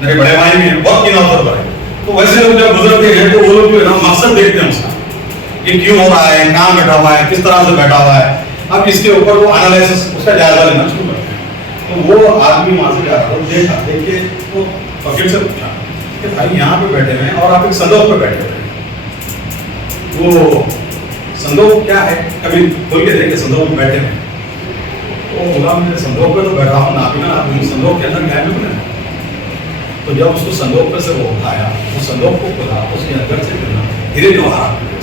میرے بڑے بھائی بھی ہیں, بہت قیمت پر ہے. تو ویسے لوگ جب گزرتے ہیں تو وہ لوگ جو ہے نا مقصد دیکھتے ہیں اس کا کہ کیوں ہو رہا ہے, کہاں بیٹھا ہوا ہے, کس طرح سے بیٹھا ہوا ہے. اب اس کے اوپر وہ انالائسس اس کا جائزہ لینا شروع کرتے ہیں. تو وہ آدمی وہاں سے جا رہا تھا, دیکھا, دیکھ کے وہ فقیر سے پوچھا کہ بھائی یہاں پہ بیٹھے ہوئے ہیں اور آپ ایک صندوق پہ بیٹھے ہوئے ہیں, وہ صندوق کیا ہے, کبھی کھول کے دیکھے صندوق میں بیٹھے ہیں. وہ بولا میں صندوق پہ تو بیٹھا ہوں, نابینا آدمی, صندوق کے اندر کیا ہے. تو جب اس کو صندوق پہ سے وہ اٹھایا, وہ صندوق کو کھولا, اس کے اندر سے ہیرے جواہرات ملے.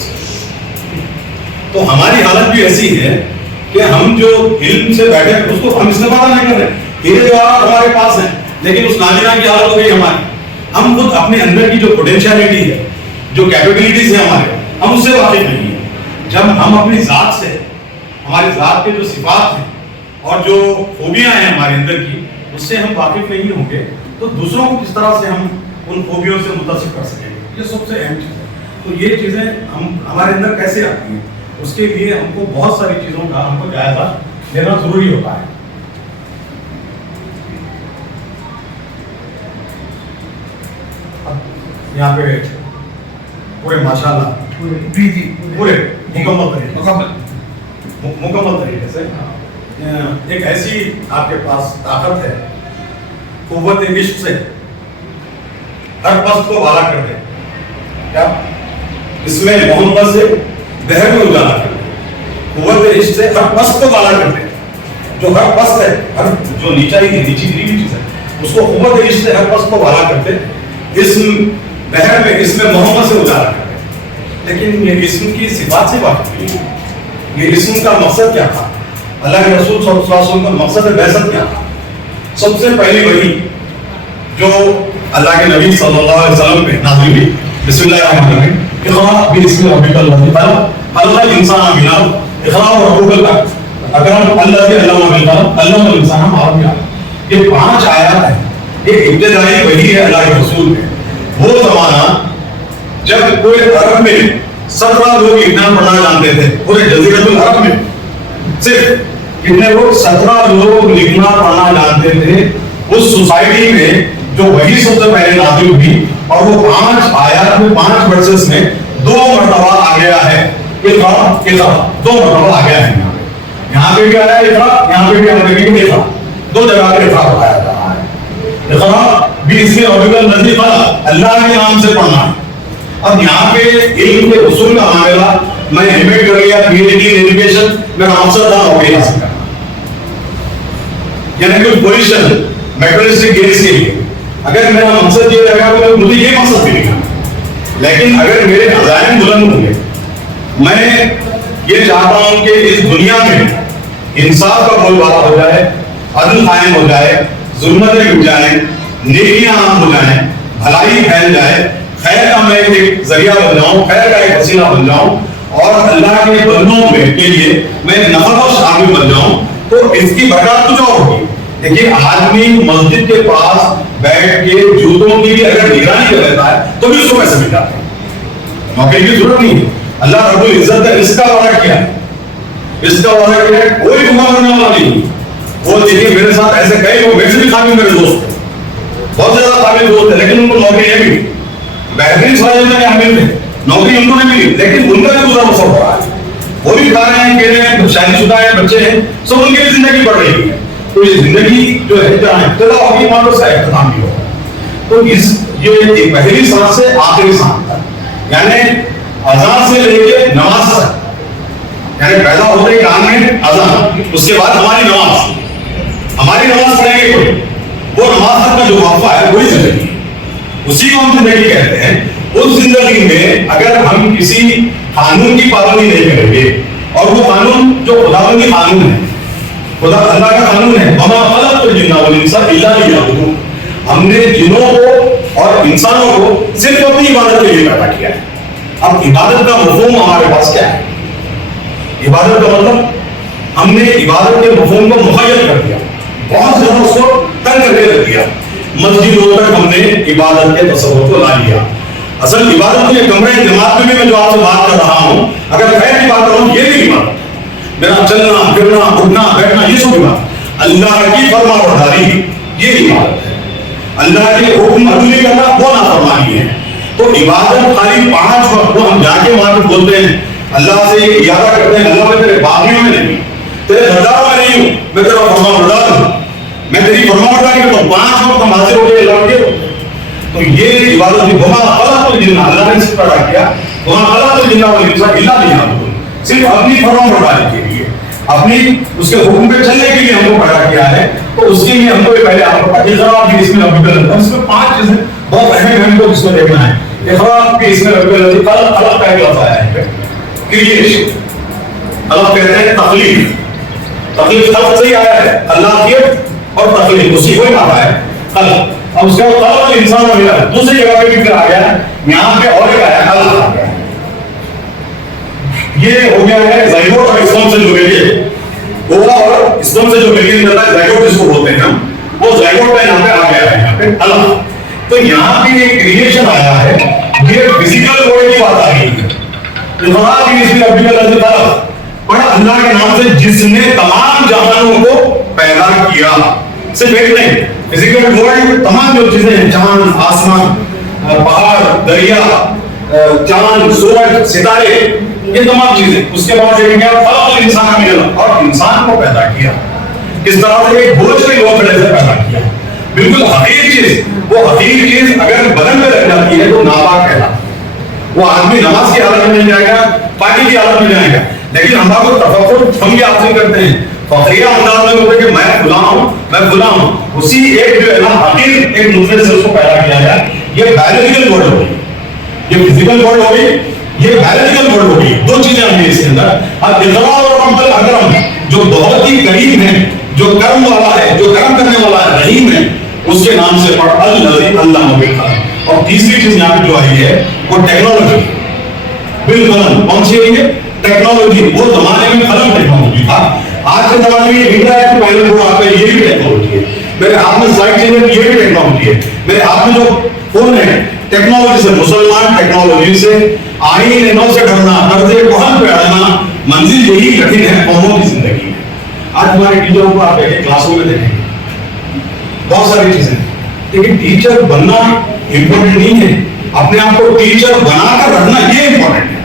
تو ہماری حالت بھی ایسی ہے کہ ہم جو علم سے بیٹھے اس کو ہم استفادہ نہیں کر رہے. ہیرے جواہرات ہمارے پاس ہیں لیکن اس نابینا کی حالت ہو گئی ہماری. ہم خود اپنے اندر کی جو پوٹینشیلٹی ہے, جو کیپیبلٹیز ہیں ہمارے, ہم اس سے واقف نہیں ہیں. جب ہم اپنی ذات سے, ہماری ذات کے جو صفات ہیں اور جو خوبیاں ہیں ہمارے اندر کی, اس سے ہم واقف نہیں ہوں گے تو دوسروں کو کس طرح سے ہم ان خوبیوں سے متصف کر سکیں گے. یہ سب سے اہم چیز ہے. تو یہ چیزیں ہمارے اندر کیسے آتی ہیں, اس کے لیے ہم کو بہت ساری چیزوں کا ہم کو جائزہ لینا ضروری ہوتا ہے. یہاں پہ پورے ماشاءاللہ پورے مکمل طریقے سے ایک ایسی آپ کے پاس طاقت ہے, قوت عشق سے ہر پست کو والا کر دے. کیا اس میں محمد سے بہر میں اجالا کر دے, قوت عشق سے ہر پست کو والا کر دے. جو ہر پست ہے, ہر جو نیچائی نیچی گری ہوئی چیز ہے, اس کو قوت عشق سے ہر پست کو والا کر دے. اسم بہر میں, اس میں محمد سے اجالا کر دے. لیکن یہ اسم کی صفات سے واقف نہیں ہے. یہ اسم کا مقصد کیا تھا, اللہ کے رسول صلی اللہ علیہ وسلم کا مقصد بعثت کیا تھا. سب سے پہلی وحی جو اللہ کے نبی صلی اللہ علیہ وسلم پہ نازل ہوئی, بسم اللہ الرحمن الرحیم, اقرأ باسم ربک الذی خلق, خلق الانسان من علق, اقرأ وربک الاکرم الذی علم بالقلم, علم الانسان ما لم یعلم. یہ 5 آیات ہیں. یہ ابتدائی وحی ہے اللہ کے رسول پہ. وہ زمانہ جب پورے عرب میں 17 لوگ اتنا پڑھنا جانتے تھے, پورے جزیرۃ العرب میں صرف کتنے لوگ 17 لوگ لکھنا پڑھنا جانتے تھے. اس سوسائٹی میں جو وہی سب سے پہلے نازل ہوئی اور وہ 5 آیات میں 5 ورسز میں 2 مرتبہ آ گیا ہے. اقرا 2 مرتبہ آ گیا ہے. یہاں پہ بھی آیا ہے اقرا, یہاں پہ بھی عربی میں اقرا, 2 جگہ پہ اقرا بتایا جا رہا ہے. اقرا باسم ربک الذی خلق, اللہ کے نام سے پڑھنا. اب یہاں پہ علم کے اصول کا معاملہ, میں ایم ایڈ کر لیا, P H D in education, میرا مقصد تھا نوکری حاصل کرنا, یعنی کوئی پوزیشن میٹرسٹک گیس کے لیے. اگر میرا مقصد یہ رہا تو مجھے یہ مقصد بھی نہیں. لیکن اگر میرے عزائم بلند ہوں گے, میں یہ چاہتا ہوں کہ اس دنیا میں انصاف کا بول بالا ہو جائے, عدل قائم ہو جائے, ظلمتیں مٹ جائیں, نیکیاں عام ہو جائیں, بھلائی پھیل جائے, خیر کا میں ایک ذریعہ بن جاؤں, خیر کا ایک وسیلہ بن جاؤں, اور اللہ کے بندوں میں کے لیے میں نفع بخش عامل بن جاؤں, تو اس کی برکات کچھ اور ہوگی. دیکھیے آدمی مسجد کے پاس بیٹھ کے جوتوں کی بھی اگر نگرانی کر لیتا ہے تو بھی اس کو پیسے مل جاتے ہیں. نوکری کی ضرورت نہیں ہے. اللہ رب العزت نے اس کا وعدہ کیا ہے, اس کا وعدہ کیا ہے, کوئی دھوکہ کرنے والا نہیں. وہ دیکھیے میرے ساتھ ایسے کئی لوگ, میرے سے بھی قابل میرے دوست ہیں, بہت زیادہ قابل دوست ہیں, لیکن ان کو نوکری نہیں ملی. بہترین صلاحیت میں حامل تھے, نوکری ان کو نہیں ملی, لیکن ان کا بھی گزر بسر ہو رہا ہے. وہ بھی کھا رہے ہیں, کہہ رہے ہیں, شادی شدہ ہیں, بچے ہیں, سب ان کی بھی زندگی بڑھ رہی ہے. تو یہ زندگی جو ہے جہاں ابتدا ہوگی وہاں اس کا اختتام بھی ہوگا. تو اس یہ پہلی سانس سے آخری سانس تک, یعنی اذان سے لے کے نماز تک, یعنی پیدا ہوتے ہی کان میں اذان, اس کے بعد ہماری نماز پڑھیں گے کوئی, وہ نماز تک کا جو وقفہ ہے وہی زندگی, اسی کو ہم زندگی کہتے ہیں. اس زندگی میں اگر ہم کسی قانون کی پابندی نہیں کریں گے, اور وہ قانون جو خداوندی قانون ہے, خدا اللہ کا قانون ہے, وما خلقت الجن والانس الا لیعبدون, ہم نے جنوں کو اور انسانوں کو صرف اپنی عبادت کے لیے پیدا کیا ہے. اب عبادت کا مفہوم ہمارے پاس کیا ہے؟ عبادت کا مطلب ہم نے عبادت کے مفہوم کو مخیل کر دیا, بہت زیادہ اس کو تنگ کر کے رکھ دیا. مسجدوں تک ہم نے عبادت کے تصور کو لا لیا. اصل عبادت میں کمرے جماعت میں جو آپ سے بات کر رہا ہوں, اگر خیر کی بات کروں یہ بھی عبادت, میرا چلنا پھرنا اٹھنا بیٹھنا یہ سب عبادت, اللہ کی فرما برداری یہ عبادت ہے. اللہ کے حکم عدلی کرنا وہ نافرمانی ہے. تو عبادت خالی 5 وقت وہ ہم جا کے وہاں پہ بولتے ہیں اللہ سے یہ ارادہ کرتے ہیں اللہ میں تیرے باغیوں میں نہیں تیرے دربار میں نہیں ہوں میں تیرا فرمان بردار ہوں میں تیری فرمان برداری کرتا ہوں 5 وقت ہم حاضر ہو گئے لوٹ کے. تو یہ عبادت کی وما خلقت الجن اللہ نے اس کو پیدا کیا وما خلقت الجن والانس الا ليعبدون صرف اپنی فرمان برداری کے لیے اپنی اس کے حکم پہ چلنے کے لیے ہم کو پیدا کیا ہے. تو اس کے لیے ہم کو پہلے آپ کو اقرا کی اس میں اس میں 5 چیزیں بہت اہم ہیں کو جس کو دیکھنا ہے. اقرا کی اس میں خلق کا ایک لفظ آیا ہے کریشن. اللہ کہتے ہیں تخلیق خلق سے ہی آیا ہے اللہ کی اور تخلیق اسی کو ہی آتا ہے خلق. اب اس کے بعد خلق انسان میں ملا ہے دوسری جگہ پہ بھی پھر آ گیا ہے یہاں پہ اور ایک آیا ہے خلق آ گیا ہے. یہ ہو گیا ہے زائگوٹ اور اسپرم سے جو ملیے اووا اور اسپرم سے جو ملیے کرتا ہے زائگوٹ جس کو بولتے ہیں ہم وہ زائگوٹ کا یہاں پہ آ گیا ہے یہاں پہ اللہ. تو یہاں پہ ایک کریشن آیا ہے یہ فزیکل باڈی کی بات آ رہی ہے. پڑھا اللہ کے نام سے جس نے تمام جہانوں کو پیدا کیا. صرف ایک نہیں فزیکل ورلڈ تمام جو چیزیں ہیں چاند آسمان پہاڑ دریا چاند سورج ستارے یہ تمام چیزیں اس کے بعد یہ کیا خلق الانسان ملا اور انسان کو پیدا کیا. کس طرح سے ایک بوجھ کے لوگ سے پیدا کیا بالکل حقیقی چیز. وہ حقیقی چیز اگر بدن میں رہ جاتی ہے تو ناپاک کہلاتا. وہ آدمی نماز کی حالت میں جائے گا پاکی کی حالت میں جائے گا. لیکن ہم کو تفکر ہم یہ حاصل کرتے ہیں فقیہ انداز میں ہوتے کہ میں فلاں ہوں میں فلاں ہوں. اسی ایک جو ہے نا حقیقی ایک دوسرے سے اس کو پیدا کیا جائے. یہ بایولوجیکل ورڈ ہوگی یہ فزیکل ورڈ ہوگی یہ بایولوجیکل ورڈ ہوگی. دو چیزیں آئیں گی اس کے اندر. اب اقرا اور رب الاکرم جو بہت ہی قریب ہے جو کرم والا ہے جو کرم کرنے والا ہے رحیم ہے اس کے نام سے پڑھ الذی علم بالقلم. اور تیسری چیز یہاں پہ جو آئی ہے وہ ٹیکنالوجی بالقلم. کون سی ہے ٹیکنالوجی. وہ زمانے میں قلم ٹیکنالوجی تھا. آج کے زمانے میں انٹرنیٹ پہلے وہ آپ کا یہ بھی ٹیکنالوجی ہے. میرے ہاتھ میں سلائڈ چیزیں یہ بھی ٹیکنالوجی ہے. میرے ہاتھ میں جو فون ہے ٹیکنالوجی سے مسلمان ٹیکنالوجی سے آئین نو سے ڈرنا قرض کوہن پہ اڑنا منزل یہی کٹھن ہے قوموں کی زندگی میں. آج ہمارے ٹیچروں کو آپ ایک کلاسوں میں دیکھیں گے بہت ساری چیزیں لیکن ٹیچر بننا امپورٹنٹ نہیں ہے. اپنے آپ کو ٹیچر بنا کر رکھنا یہ امپورٹنٹ ہے.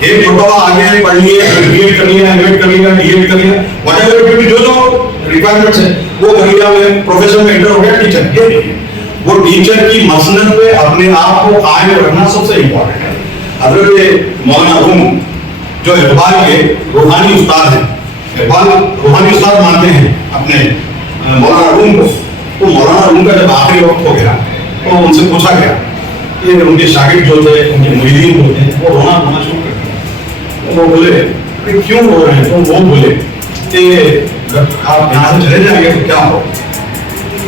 ایک مرتبہ آگے پڑھ لیے بی ایڈ کر لیا ایم ایڈ کر لیا ڈی ایڈ کر لیا واٹ ایور جو جو ریکوائرمنٹس ہیں وہ کر لیا پروفیشن میں انٹر ہو گیا ٹیچر. یہ نہیں وہ ٹیچر کی مسند پہ اپنے آپ کو قائم رکھنا سب سے امپورٹنٹ ہے. حضرت مولانا روم جو اقبال کے روحانی استاد ہیں اقبال روحانی استاد مانتے ہیں اپنے مولانا روم کو. تو مولانا روم کا جب آخری وقت ہو گیا تو ان سے پوچھا گیا کہ ان کے شاگرد جو تھے ان کے مریدین ہوتے ہیں وہ رونا شروع کر دیا. وہ بولے کیوں رو رہے ہیں. تو وہ بولے کہ آپ یہاں سے چلے جائیں گے تو کیا ہو.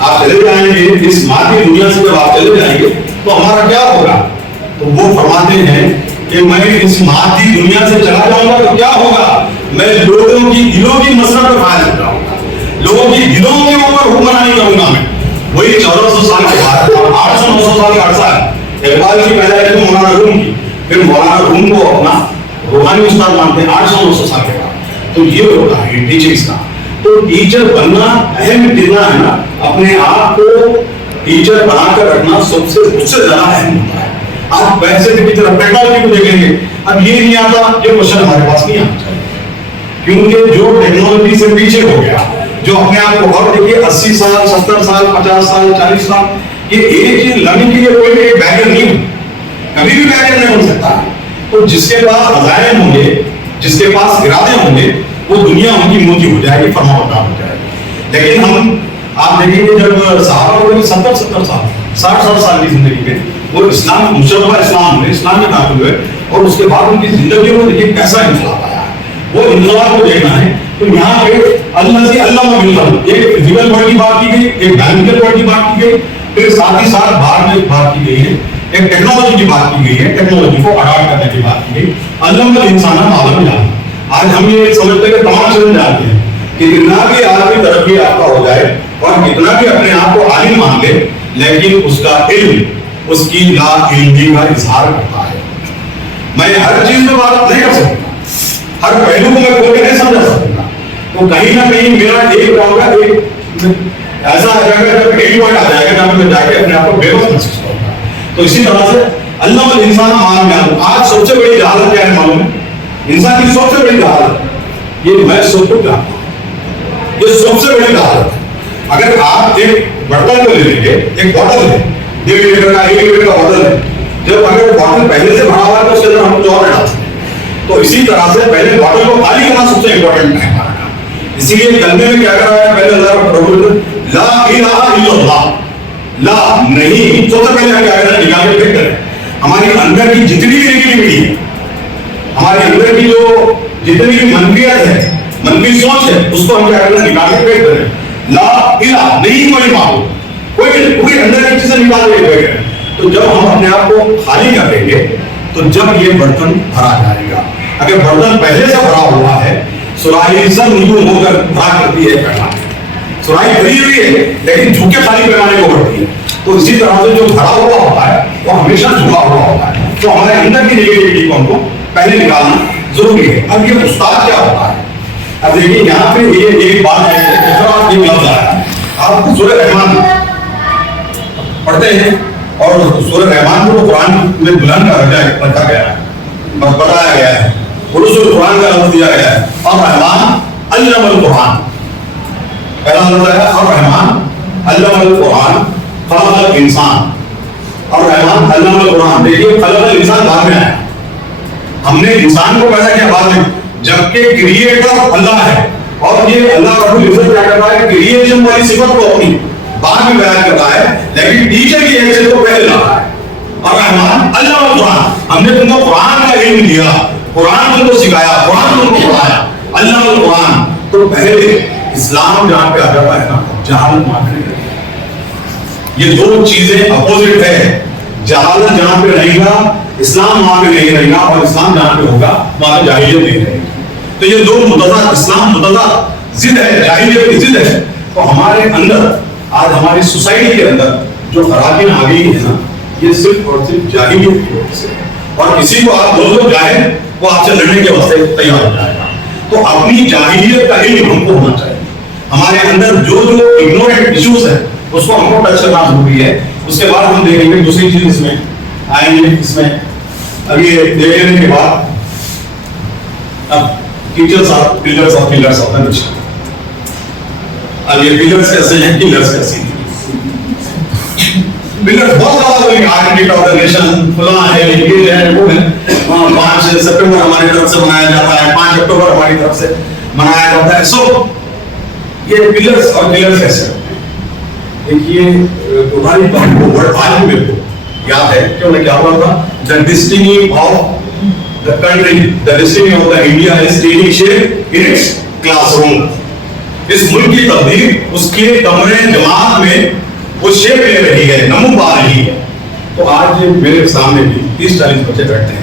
آپ چلے جائیں گے اس مادی دنیا سے جب آپ چلے جائیں گے تو ہمارا کیا ہوگا. تو وہ فرماتے ہیں کہ میں اس مادی دنیا سے چلا جاؤں گا تو کیا ہوگا. میں لوگوں کی دلوں کی مسرت پہ فائز ہو جاؤں گا. لوگوں کی دلوں کے اوپر حکمرانی کروں گا. میں وہی 1400 سال کے بعد 800-900 سال کا عرصہ ہے. اقبال کی پیدائش تو مولانا روم کی پھر مولانا روم کو اپنا روحانی استاد مانتے ہیں 800-900 سال کے بعد. تو یہ ہوتا ہے ٹیچنگ کا. تو ٹیچر بننا اہم کتنا ہے نا اپنے آپ کو ٹیچر بنا کر رکھنا سب سے اس سے زیادہ اہم ہوتا ہے. آپ پیسے کی طرف ٹیکنالوجی کو دیکھیں گے اب یہ نہیں آتا یہ کوشچن ہمارے پاس نہیں آنا چاہیے کیونکہ جو ٹیکنالوجی سے پیچھے ہو گیا جو اپنے آپ کو اور دیکھیے 80 سال 70 سال 50 سال 40 سال یہ ایج لرننگ کے لیے کوئی بھی بیریئر نہیں کبھی بھی بیریئر نہیں بن سکتا. تو جس کے پاس عزائم ہوں گے جس کے پاس ارادے ہوں گے وہ دنیا ان کی موتی ہو جائے گی فرما بردار ہو جائے گی. لیکن ہم آپ دیکھیں گے جب صحابہ کو 70 سال 60 سال کی زندگی میں وہ اسلام مشرفہ اسلام میں اسلام میں داخل ہوئے اور اس کے بعد ان کی زندگی میں دیکھیے کیسا انقلاب آیا ہے. وہ انقلاب کو دیکھنا ہے. تو یہاں پہ اللہ سے علامہ بالقلم ایک فزیکل ورڈ کی بات کی گئی ایک بایولوجیکل ورڈ کی بات کی گئی پھر ساتھ ہی ساتھ بعد میں بات کی گئی ہے ایک ٹیکنالوجی کی بات کی گئی ہے ٹیکنالوجی کو اڈاپٹ کرنے کی بات کی گئی. علم الانسان عالم جان. آج ہم یہ سمجھتے ہیں کہ تمام چیزیں جانتے ہیں کہ کتنا بھی آدمی ترقی یافتہ ہو جائے اور کتنا بھی اپنے آپ کو عالم مان لے لیکن اس کا علم اس کی لا علمی کا اظہار کرتا ہے. میں ہر چیز میں بات نہیں کر سکتا ہر پہلو کو میں کھول کے نہیں سمجھا سکتا. تو کہیں نہ کہیں میرا ایک ہوگا ایک ایسا ایک پوائنٹ آ جائے گا جہاں پہ جا کے اپنے آپ کو بے وقت محسوس ہوگا. تو اسی طرح سے اللہ الانسان مان جان. آج سب سے بڑی جہالت کیا ہے معلوم ہے؟ انسان کی سب سے بڑی جہالت یہ میں سب کو جانتا ہوں. یہ سب سے بڑی جہالت ہے. اگر آپ ایک برتن کو لے لیں گے, ایک بوتل ہے 1.5 لیٹر کا 1 لیٹر کا بوتل ہے, جب اگر بوتل پہلے سے بھرا ہوا ہے تو اس کے اندر ہم کچھ اور ڈالتے ہیں. تو اسی طرح سے پہلے بوتل کو خالی کرنا سب سے امپورٹنٹ ہے ہمارا کام. اسی لیے کلمے میں کیا کر رہا ہے پہلے اللہ کا پروفیٹ لا الہ الا اللہ, لا نہیں, سب سے پہلے ہم کیا کریں نکال کے پھینک کریں. ہماری اندر کی جتنی بھی نگیٹیوٹی ہے, ہمارے اندر کی جو جتنی بھی منفیت ہے, منفی سوچ ہے, اس کو ہم کیا کریں نکال کے پھینک کریں. لا الہ نہیں کوئی معبود, کوئی اندر کی چیزیں نکال کے پھینک کریں. تو جب ہم اپنے آپ کو خالی کر دیں گے تو جب یہ برتن بھرا جائے گا. اگر برتن پہلے سے بھرا ہوا ہے, سراہی سب نجوم ہو کر بھرا کرتی ہے پیمانے, سراہی بھری ہوئی ہے لیکن جھوکے خالی پیمانے کو بڑھتی ہے. تو اسی طرح سے جو بھرا ہوا ہوتا ہے وہ ہمیشہ جھکا ہوا ہوتا ہے. تو ہمارے اندر کی نگیٹیوٹی کو ہم کو پہلے نکالنا ضروری ہے. اب یہ استاد کیا ہوتا ہے؟ اب دیکھیے یہاں پہ یہ ایک بات ہے, یہ لفظ ہے, آپ سورہ رحمان پڑھتے ہیں اور سورہ رحمان کو قرآن میں بلند کا درجہ رکھا گیا ہے, بتایا گیا ہے, رسول قرآن کا لفظ دیا گیا ہے. اور رحمان علم القرآن, پہلا لفظ ہے اور رحمان علم القرآن خلق الانسان. اور رحمان علم القرآن, دیکھیے خلق الانسان بعد میں آیا, ہم نے انسان کو پیدا کیا بعد میں, جبکہ کریٹر اللہ ہے. اور یہ اللہ رب العزت کیا کرتا ہے, کریشن والی صفت کو اپنی بعد میں بیان کرتا ہے, لیکن ٹیچر کی حیثیت کو پہلے لاتا ہے. اور رحمان اللہ القرآن, ہم نے تم کو قرآن کا علم دیا, قرآن تم کو سکھایا, قرآن تم کو پڑھایا. اللہ القرآن, تو پہلے اسلام جہاں پہ آ جاتا ہے نا جہالت ماننے لگے. یہ دو چیزیں اپوزٹ ہے. جہالت جہاں پہ رہے گا اسلام وہاں پہ نہیں رہے گا, اور اسلام جہاں پہ ہوگا وہاں پہ جاہلیت نہیں رہے گی. تو یہ دو متضاد, اسلام متضاد ضد ہے, جاہلیت کی ضد ہے. تو ہمارے اندر آج ہماری سوسائٹی کے اندر جو خرابیاں آ گئی ہیں نا, یہ صرف اور صرف جاہلیت کی وجہ سے. اور کسی کو آپ بول دو جاہل, وہ آپ سے لڑنے کے واسطے تیار ہو جائے گا. تو اپنی جاہلیت کا علم ہم کو ہونا چاہیے. ہمارے اندر جو اگنورینٹ ایشوز ہیں اس کو ہم کو ٹچ کرنا ضروری ہے. اس کے بعد ہم دیکھیں گے دوسری چیز اس میں آئیں گے. اس میں ابھی دیکھ لینے کے بعد اب teachers of pillars of pillars of the nation. اب یہ پلرس کیسے ہیں, پلرس کیسے ہیں. پلرس بہت زیادہ بولیں گے, آرکیٹیکٹ آف دا نیشن فلاں ہے, یہ ہے, وہ ہے. 5 ستمبر ہماری طرف سے منایا جاتا ہے, 5 اکتوبر ہماری طرف سے منایا جاتا ہے. سو یہ پلرس اور پلرس کیسے ہیں. دیکھیے تمہاری بات کو ورڈ آج بھی میرے کو یاد ہے کہ انہیں کیا ہوا تھا, the destiny of the country, the destiny of the India is taking shape in its classroom. اس ملک کی تبدیل اس کے کمرے جماعت میں وہ شیپ لے رہی ہے, نمو پا رہی ہے. تو آج میرے سامنے بھی 30-40 بچے بیٹھتے ہیں,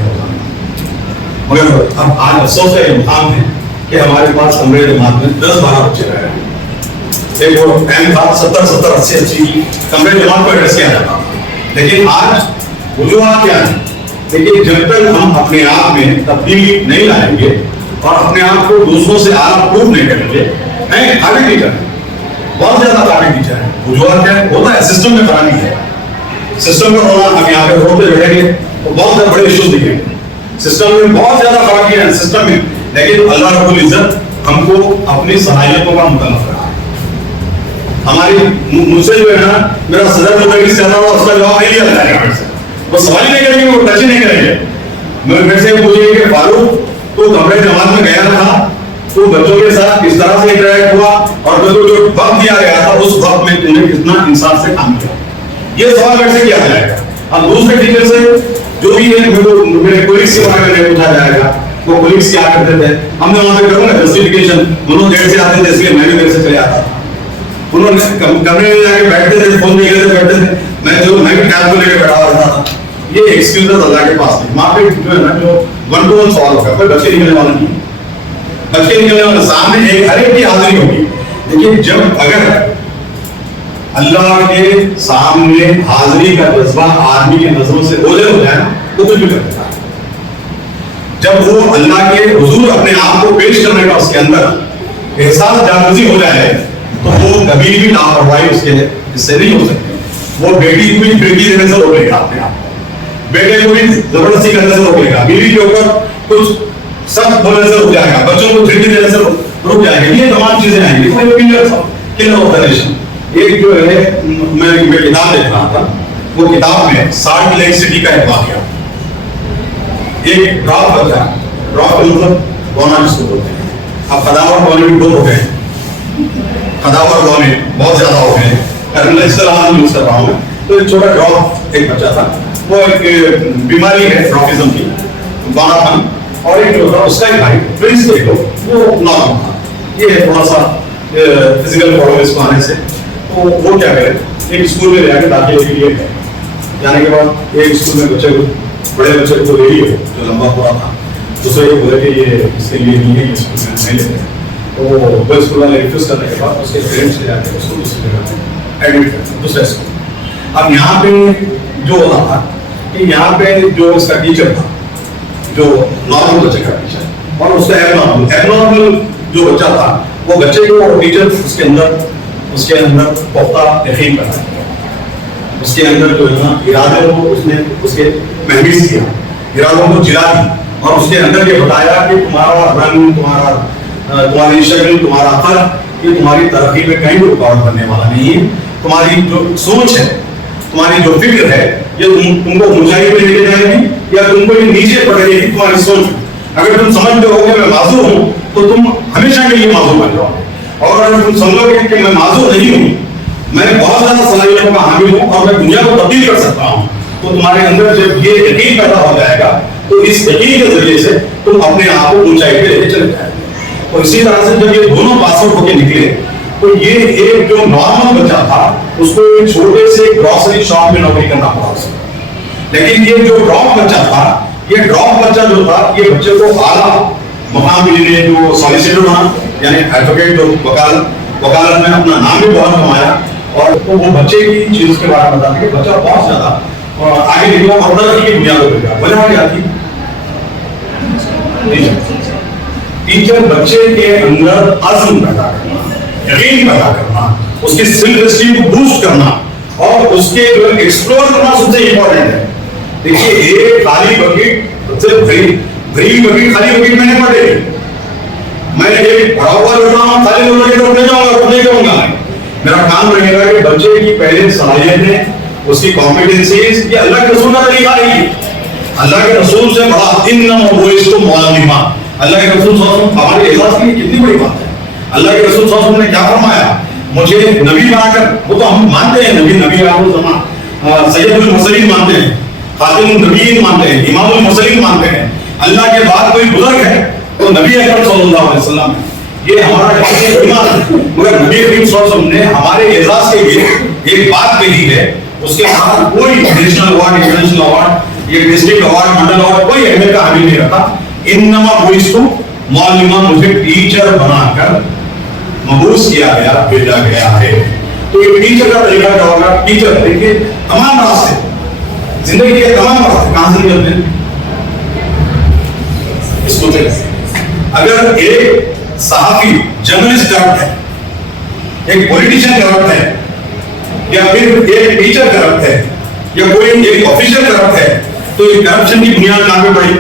مگر اب آج افسوس کا یہ مقام ہے کہ ہمارے پاس کمرے جماعت میں 10-12 بچے رہ رہے ہیں. ایک وہ ٹائم تھا 70-80 کمرے جماعت کو ایڈریس کیا جاتا تھا. لیکن آج وجوہات کیا ہیں؟ دیکھیے جب تک ہم اپنے آپ میں تبدیلی نہیں لائیں گے اور اپنے آپ کو دوسروں سے اعلیٰ پروف نہیں کریں گے, نہیں قابل ٹیچر بہت زیادہ قابل ٹیچر ہے. وجوہات کیا ہے ہوتا ہے, سسٹم میں خرابی ہے. سسٹم کا ہونا, ہم یہاں پہ روڈ پہ بیٹھیں گے تو بہت زیادہ بڑے ایشوز دکھیں گے. سسٹم میں بہت زیادہ خرابی ہے سسٹم میں, لیکن اللہ رب العزت ہم کو اپنی صلاحیتوں کا مکلف کرا ہے. ہماری مجھ سے جو ہے نا میرا صدر جو ہے سے اس کا جواب نہیں دیا جائے گا, وہ سوال ہی نہیں کریں گے, وہ ٹچ ہی نہیں کریں گے. میرے سے پوچھیں گے کہ فاروق تو کمرے جماعت میں گیا تھا, تو بچوں کے ساتھ کس طرح سے انٹریکٹ ہوا, اور جو وقت دیا گیا تھا اس وقت میں تم نے کتنا انصاف سے کام کیا. یہ سوال میرے سے کیا جائے گا. اب دوسرے ٹیچر سے جو بھی ہے میرے کولیگس کے بارے میں پوچھا جائے گا, وہ کولیگس کیا کرتے تھے, ہم نے وہاں پہ کروں گا جسٹیفیکیشن, انہوں دیر سے آتے تھے اس لیے میں بھی دیر سے چلے آتا تھا. انہوں نے کمرے میں جا کے بیٹھتے تھے, فون لے کے بیٹھتے تھے, میں بھی ٹیب کو لے کے بیٹھا ہوا رہتا تھا. یہ ایکسکیوزز اللہ کے پاس نہیں. وہاں پہ جو ہے نا جو 1-to-1 سوال ہوگا, کوئی بچے نکلنے والا نہیں, بچے نکلنے والے سامنے ہر ایک کی حاضری ہوگی. لیکن جب اگر اللہ کے سامنے حاضری کا جذبہ آدمی کی نظروں سے اوجھل ہو جائے نا تو کچھ بھی کر دیتا ہے. جب وہ اللہ کے حضور اپنے آپ کو پیش کرنے کا اس کے اندر احساس جاگزی ہو جائے तो वो कभी भी लापरवाही उसके इससे नहीं हो सकती। वो बेटी को भी खिड़की देने से रोक लेगा अपने आप, बेटे को भी जबरदस्ती करने से रोक लेगा, बीवी के ऊपर कुछ सख्त बोलने से रुक जाएगा, बच्चों को खिड़की देने से रुक जाएगा। ये तमाम चीजें आएंगी। Killer of the nation. एक जो है मैं किताब देख रहा था, वो किताब में साल्ट लेक सिटी का एक वाकया, एक ड्रॉप बचा, ड्रॉप मतलब गौना जिसको बोलते हैं। अब खदावर गौने भी बहुत हो गए, खदावर गौने बहुत ज्यादा हो गए, कारण इस्तेलाह यूज कर रहा हूँ। तो एक छोटा ड्रॉप एक बच्चा था, वो एक बीमारी है ड्रॉपिज्म की, बाणापन, और एक जो था उसका एक भाई प्रिंस देखो वो नॉर्मल था। ये थोड़ा सा फिजिकल प्रॉब्लम इसको आने से, तो वो क्या करे, एक स्कूल में जाके दाखिले के लिए गए। जाने के बाद एक स्कूल में बच्चे को, बड़े बच्चे को ले लिए जो लंबा पूरा था, दूसरे को बोले कि ये इसके लिए नहीं है, स्कूल में नहीं लेते। तो वो स्कूल वाले रिफ्यूज करने के बाद उसके पेरेंट्स ले जाके उसको दूसरी जगह एडमिट करते दूसरे स्कूल। अब यहाँ पे जो हो रहा था कि यहाँ पे जो इसका टीचर था, जो नॉर्मल बच्चे का टीचर, और उसका एबनॉर्मल जो बच्चा था, वो बच्चे को टीचर उसके अंदर पुख्ता यकीन करना, उसके अंदर जो है ना इरादों को उसने उसके महमीज किया, इरादों को जिला दी, और उसके अंदर ये बताया कि तुम्हारा रंग, तुम्हारी शक्ल, तुम्हारा फर्क, ये तुम्हारी तरक्की में कहीं रुकावट करने वाला नहीं है। तुम्हारी जो सोच है, तुम्हारी जो फिक्र है, ये तुमको ऊंचाई पे लेके जाएगी या तुमको ये नीचे पकड़ेगी तुम्हारी सोच। अगर तुम समझते हो कि मैं माजूर हूँ, तो तुम हमेशा के लिए माजूर बन जाओगे, और अगर तुम समझोगे कि मैं माजूर नहीं हूँ, मैं बहुत ज्यादा सलाहियतों का हामिल हूँ और मैं दुनिया को तब्दील कर सकता हूँ, तो तुम्हारे अंदर जब ये यकीन पैदा हो जाएगा, तो इस यकीन के जरिए से तुम अपने आप को ऊंचाई पे लेके चले जाएंगे। और इसी तरह से जब ये दोनों पास आउट होके निकले, तो ये एक जो नॉर्मल बच्चा था, उसको एक छोटे से ग्रोसरी शॉप में नौकरी करना पड़ा उसको। लेकिन ये जो ड्रॉप बच्चा था, ये ड्रॉप बच्चा जो था, ये बच्चे को आला मकाम मिलने, जो सॉलिसिटर बना, यानी एडवोकेट, जो वकालत में अपना नाम भी बहुत कमाया, और तो वो बच्चे की चीज के बारे में बताते कि बच्चा बहुत ज्यादा आगे निकला और तरक्की की बुनियाद पर गया। वजह क्या थी? टीचर बच्चे के अंदर अज़्म पैदा करना, यकीन पैदा करना, उसकी सेल्फ एस्टीम को बूस्ट करना, और उसके जो एक्सप्लोर करना सबसे इंपॉर्टेंट है। देखिए, एक खाली बकेट से भरी बकेट, खाली बकेट में नहीं पड़ेगी। मैं एक भरा हुआ बैठा हूँ, खाली लोगों की तरफ नहीं जाऊंगा, नहीं कहूंगा। मेरा काम रहेगा कि बच्चे की पहले सलाहियतें, उसकी कॉम्पिटेंसीज, ये अल्लाह के रसूल का तरीका नहीं है। अल्लाह के रसूल से बड़ा इन्नमा बुइस्तु मुअल्लिमा, अल्लाह के रसूल सल्लल्लाहु अलैहि वसल्लम हमारे एहसास की कितनी बड़ी बात है। अल्लाह के रसूल सल्लल्लाहु अलैहि वसल्लम ने क्या फरमाया, मुझे नबी बनाकर, वो तो हम मानते हैं नबी आखिरुल ज़मान, सैयदुल मुरसलीन मानते हैं, खातिमुन नबीय्यीन मानते हैं, इमामुल मुरसलीन मानते हैं। अल्लाह के बाद कोई बुजुर्ग है तो नबी अकरम सल्लल्लाहु अलैहि वसल्लम है। ये हमारा ईमान है। मगर नबी करीम सल्लल्लाहु अलैहि वसल्लम ने हमारे एजाज के लिए एक बात कही है, उसके बाद कोई नेशनल अवार्ड, इंटरनेशनल अवार्ड, ये डिस्ट्रिक्ट अवार्ड, मंडल अवार्ड कोई अहमियत का हामिल नहीं रखा। इन्नमा बुइस्तु मुअल्लिमा, मुझे टीचर बनाकर मबूस किया गया, भेजा गया है। तो ये टीचर का तरीका क्या होगा? टीचर देखिए, तमाम रास्ते, जिंदगी के तमाम रास्ते कहां से निकलते हैं? इसको देखिए, अगर एक सहाफी, जर्नलिस्ट करप्ट है, एक पॉलिटिशियन करप्ट है, या फिर एक टीचर करप्ट है, या कोई एक ऑफिसर करप्ट है, तो ये करप्शन की बुनियाद कहां पे पड़ी?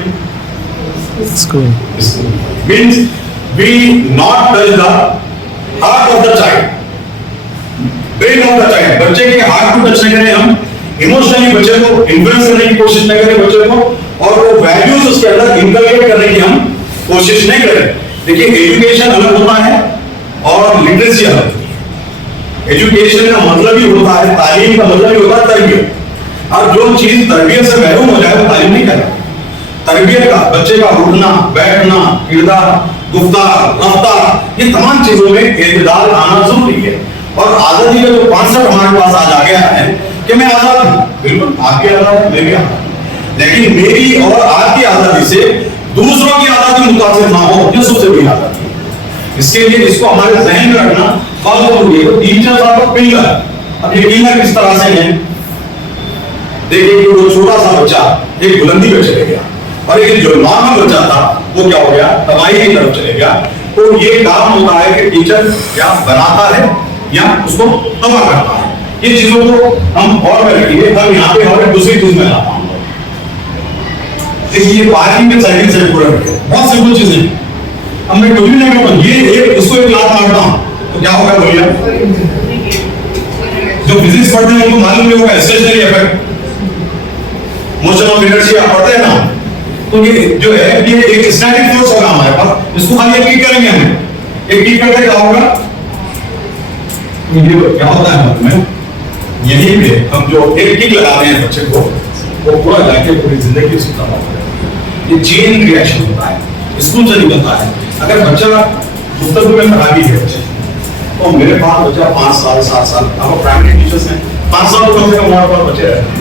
School. Means we not touch the heart of the child, brain of the child. बच्चे के हार्ट को टच नहीं करें हम, इमोशनली बच्चे को इन्फ्लुएंस करने की कोशिश नहीं करें बच्चे को, और वो वैल्यूज उसके अंदर इनकलकेट करने की हम कोशिश नहीं करें। देखिए, एजुकेशन अलग होता है और लिटरेसी अलग होती है। एजुकेशन का मतलब ही होता है, तालीम का मतलब ही होता है तरबियत। और जो चीज तरबियत से महरूम हो जाए वो तालीम नहीं करता। तरबियत का, बच्चे का उठना, बैठना, किरदार, गुफ्तार, रफ्तार, ये तमाम चीजों में एतदाल आना जरूरी है। और आजादी का जो कॉन्सेप्ट हमारे पास आज आ गया है कि मैं आजाद हूं, बिल्कुल आपकी आजादी, मैं भी आजाद, लेकिन मेरी और आपकी आजादी से दूसरों की आजादी मुतासिर ना हो, ये सबसे बड़ी आजादी है। इसके लिए इसको हमारे जहन में रखना बहुत जरूरी है। तो टीचर साहब पिलर, अब ये पिलर किस तरह से है? देखिए, वो छोटा सा बच्चा एक बुलंदी पे चले गया, और एक जो नॉर्मल बच्चा था वो क्या हो गया? तबाही की तरफ चले गया। تو یہ کام ہوتا ہے کہ ٹیچر یا بناتا ہے یا اس کو تباہ کرتا ہے. یہ چیزوں کو ہم اور میں رکھیں گے. ہم یہاں پہ اور دوسری چیز میں لاتا ہوں. دیکھیے یہ پارکنگ کے سائیکل سے پورا رکھے بہت سمپل چیزیں. اب میں کچھ بھی نہیں کرتا ہوں, یہ ایک اس کو ایک لات مارتا ہوں تو کیا ہوگا بولیے. جو فزکس پڑھتے ہیں ان کو معلوم نہیں ہوگا stationary effect, motion of inertia آپ پڑھتے ہیں نا, تو یہ جو ہے یہ ایک اسٹیٹک فورس ہوگا ہمارے پاس, اس کو خالی ایک کک کریں گے ہم. ایک کک کرتے کیا ہوگا, یہ کیا ہوتا ہے میں یہیں پہ ہم جو ایک کک لگاتے ہیں بچے کو وہ پورا جا کے پوری زندگی اس کو تباہ کرتا ہے. یہ چین ریئیکشن ہوتا ہے, اسکول سے نکلتا ہے. اگر بچہ مستقبل میں خرابی ہے بچے تو میرے پاس بچہ 5 سال 7 سال, آپ پرائمری ٹیچرس ہیں 5 سال تو کم سے کم ہمارے پاس بچے رہتے ہیں.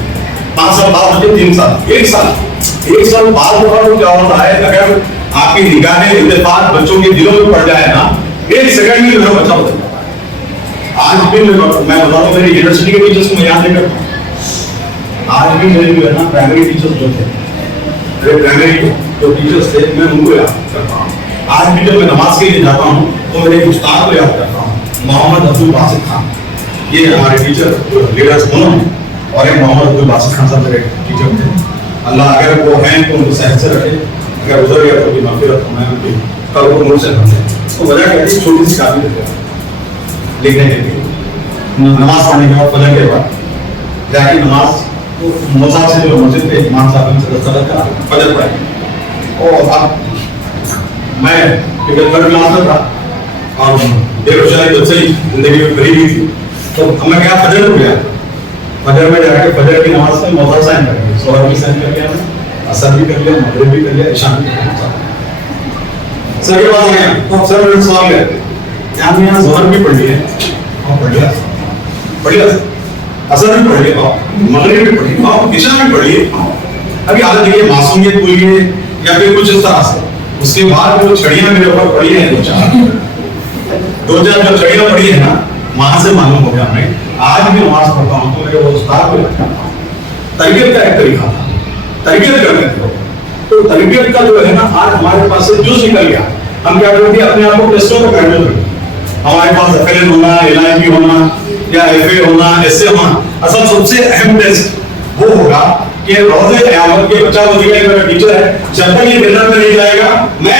5 سال بعد بچے 3 سال 1 سال بعد کیا ہوتا ہے, اگر آپ کی نگاہیں اتفاق بچوں کے دلوں میں پڑ جائے نا 1 سیکنڈ میں میرا بچہ بدل جاتا ہے. آج بھی میں بتا رہا ہوں میری یونیورسٹی کے ٹیچرس کو میں یاد نہیں کرتا ہوں. آج بھی میرے جو ہے نا پرائمری ٹیچرس جو تھے, میرے پرائمری جو ٹیچرس تھے میں ان کو یاد کرتا ہوں. آج بھی جب میں نماز کے لیے جاتا ہوں تو میرے ایک استاد کو یاد کرتا ہوں, محمد عبد الباسط خان. یہ ہمارے ٹیچر لیڈرس دونوں ہیں, اور ایک محمد عبد الباسط خان صاحب میرے ٹیچر تھے. اللہ اگر وہ ہیں تو ان کو صحت سے رکھے, اگر ادھر گیا تو مغفرت فرمائے, ان کی قبر کو نور سے بھرے. اس کو وجہ کہتی ہے چھوٹی سی کاپی دیتے ہیں لکھنے کے لیے, نماز پڑھنے کے بعد فجر کے بعد جا کے نماز موزہ سے جو مسجد پہ امام صاحب سے صدر کرا فجر پڑھیں. اور اب میں کیونکہ تھرڈ کلاس میں تھا اور بے روشنی تو صحیح زندگی میں غریبی تھی, تو میں کیا فجر کو گیا. فجر میں جا کے فجر کی نماز میں موزہ سائن کر لیا, سورہ بھی سائن کر لیا, اثر بھی کر لیا, مغرب بھی کر لیا, عشاء بھی کر لیا. سر کے پاس گیا تو سر میرے سوال گئے یہاں ظہر بھی پڑھ لیا اور پڑھ لیا اثر بھی پڑھ لیا, مغرب بھی پڑھ لیا, عشاء بھی پڑھ لیا. ابھی حالت دیکھیے معصومیت بولیے یا پھر کچھ اس طرح سے. اس کے بعد جو چھڑیاں میرے اوپر پڑی ہیں دو چار جو چھڑیاں پڑی ہیں نا, وہاں سے معلوم ہو گیا میں آج بھی نماز پڑھتا ہوں تو میرے وہ استاد کو یاد کرتا ہوں. تربیت کا ایک طریقہ تھا, تربیت کرنے کا. تو تربیت کا جو ہے نا آج ہمارے پاس سے جز نکل گیا. ہم کیا کرتے ہیں اپنے آپ کو ٹیسٹوں کو کرنے لگے. ہمارے پاس FLN ہونا, LIP ہونا یا FA ہونا, SA ہونا. اصل سب سے اہم ٹیسٹ وہ ہوگا کہ روزے قیامت کے بچہ کو دیا میرا ٹیچر ہے, جب تک یہ جنت میں نہیں جائے گا میں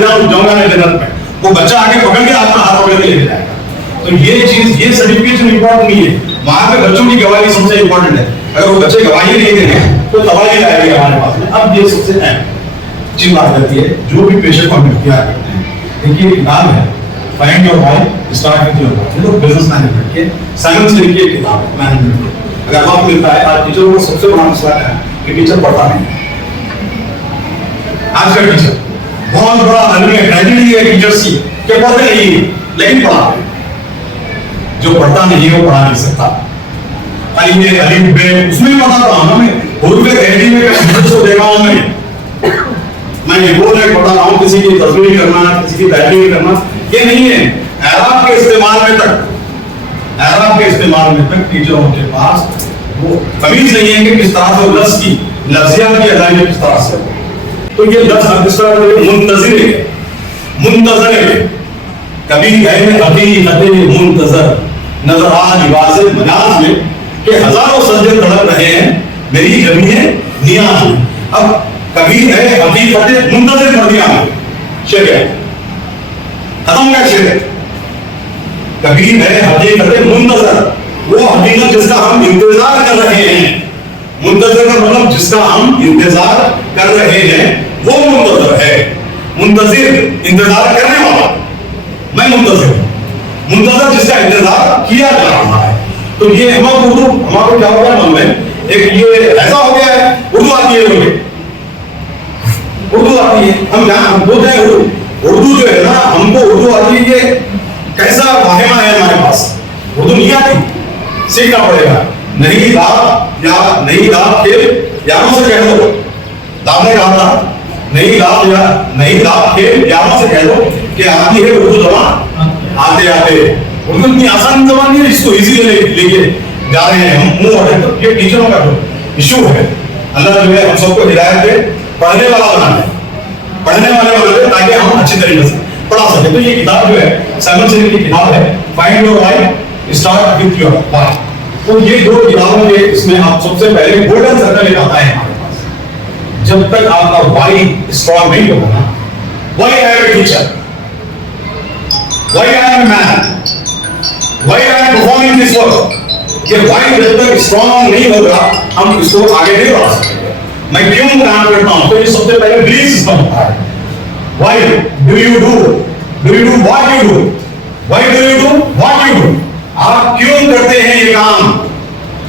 جاؤں گا نہیں جنت میں, وہ بچہ آگے پکڑ کے آپ کا ہاتھ پکڑ کے لے جائے گا. تو یہ چیز, یہ سرٹیفکیشن امپورٹنٹ نہیں ہے, وہاں پہ بچوں کی گواہی سب سے امپورٹنٹ ہے. اگر وہ بچے گواہی نہیں دیں گے تو تباہی آئے گی ہمارے پاس میں. اب یہ سب سے اہم چیز بات کرتی ہے جو بھی پیشے کو ہم اختیار کرتے ہیں. دیکھیے کتاب ہے find your why start with your why, یہ بزنس مینجمنٹ کے سائنس سے لکھی کتاب ہے مینجمنٹ. اگر وقت ملتا ہے, آج ٹیچروں کو سب سے بڑا مسئلہ ہے کہ ٹیچر پڑھتا نہیں. آج کا ٹیچر بہت بڑا ٹریجڈی ہے ٹیچرس کی کہ پڑھتے نہیں لیکن پڑھاتے. جو پڑھتا نہیں وہ پڑھا نہیں سکتا. الف ب اس میں پڑھا رہا ہوں میں, حروف قہری میں کو دیکھا ہوں میں یہ بول رہا پڑھا رہا ہوں. کسی کی تصویر کرنا, کسی کی تعلیم کرنا یہ نہیں ہے. اعراب کے استعمال میں تک, اعراب کے استعمال میں تک ٹیچروں کے پاس وہ تمیز نہیں ہے کہ کس طرح سے لفظ کی لفظیات کی ادائیگی کس طرح سے. تو یہ لفظ کس طرح سے منتظر ہے, منتظر ہے. کبھی گئے حقیقت منتظر نظر آ لباس مجاز میں کہ ہزاروں سجدے تڑپ رہے ہیں میری جمیع نیاز میں. اب کبھی ہے حقیقت منتظر پڑھ دیا ہمیں شعر ہے ختم کا شعر ہے. کبھی ہے حقیقت منتظر, وہ حقیقت جس کا ہم انتظار کر رہے ہیں. منتظر کا مطلب جس کا ہم انتظار کر رہے ہیں وہ منتظر ہے. منتظر انتظار کرنے والا, میں منتظر ہوں. منتظر جس کا انتظار کیا جا رہا ہے. تو یہ ہمارا اردو ہمارا کیا ہوگا من میں ایک یہ ایسا ہو گیا ہے. اردو آتی ہے مجھے, اردو آتی ہے, ہم جہاں بولتے ہیں اردو, اردو جو ہے نا ہم کو اردو آتی ہے. یہ کیسا واہمہ ہے ہمارے پاس, اردو نہیں آتی, سیکھنا پڑے گا. نہیں داد یا نہیں داد کھیل یاروں سے کہہ دو, داد نے کہا تھا نہیں داد یا نہیں داد کھیل یاروں سے کہہ دو کہ آتی ہے اردو زبان آتے آتے. اردو اتنی آسان زبان نہیں ہے جس کو ایزی لے کے جا رہے ہیں ہم منہ اٹھے. تو یہ ٹیچروں کا جو ایشو ہے, اللہ جو ہے ہم سب کو ہدایت دے, پڑھنے والا بنانا ہے, پڑھنے والے بنانا ہے تاکہ ہم اچھی طریقے سے पढ़ा सके। तो ये किताब जो है साइमन सिनेक की किताब है, find your why start with your why. तो ये दो किताबों के इसमें आप सबसे पहले गोल्डन सर्कल एक आता है हमारे पास। जब तक आपका व्हाई स्ट्रॉन्ग नहीं होगा ना, why I am a teacher, why I am a man, why I am performing this work, ये व्हाई जब तक स्ट्रॉन्ग नहीं होगा हम इसको आगे नहीं बढ़ा सकते। मैं क्यों काम करता हूं, तो ये सबसे पहले बिलीफ सिस्टम होता है। Why do you do what you do, why do you do what you do, आप क्यों करते हैं ये काम,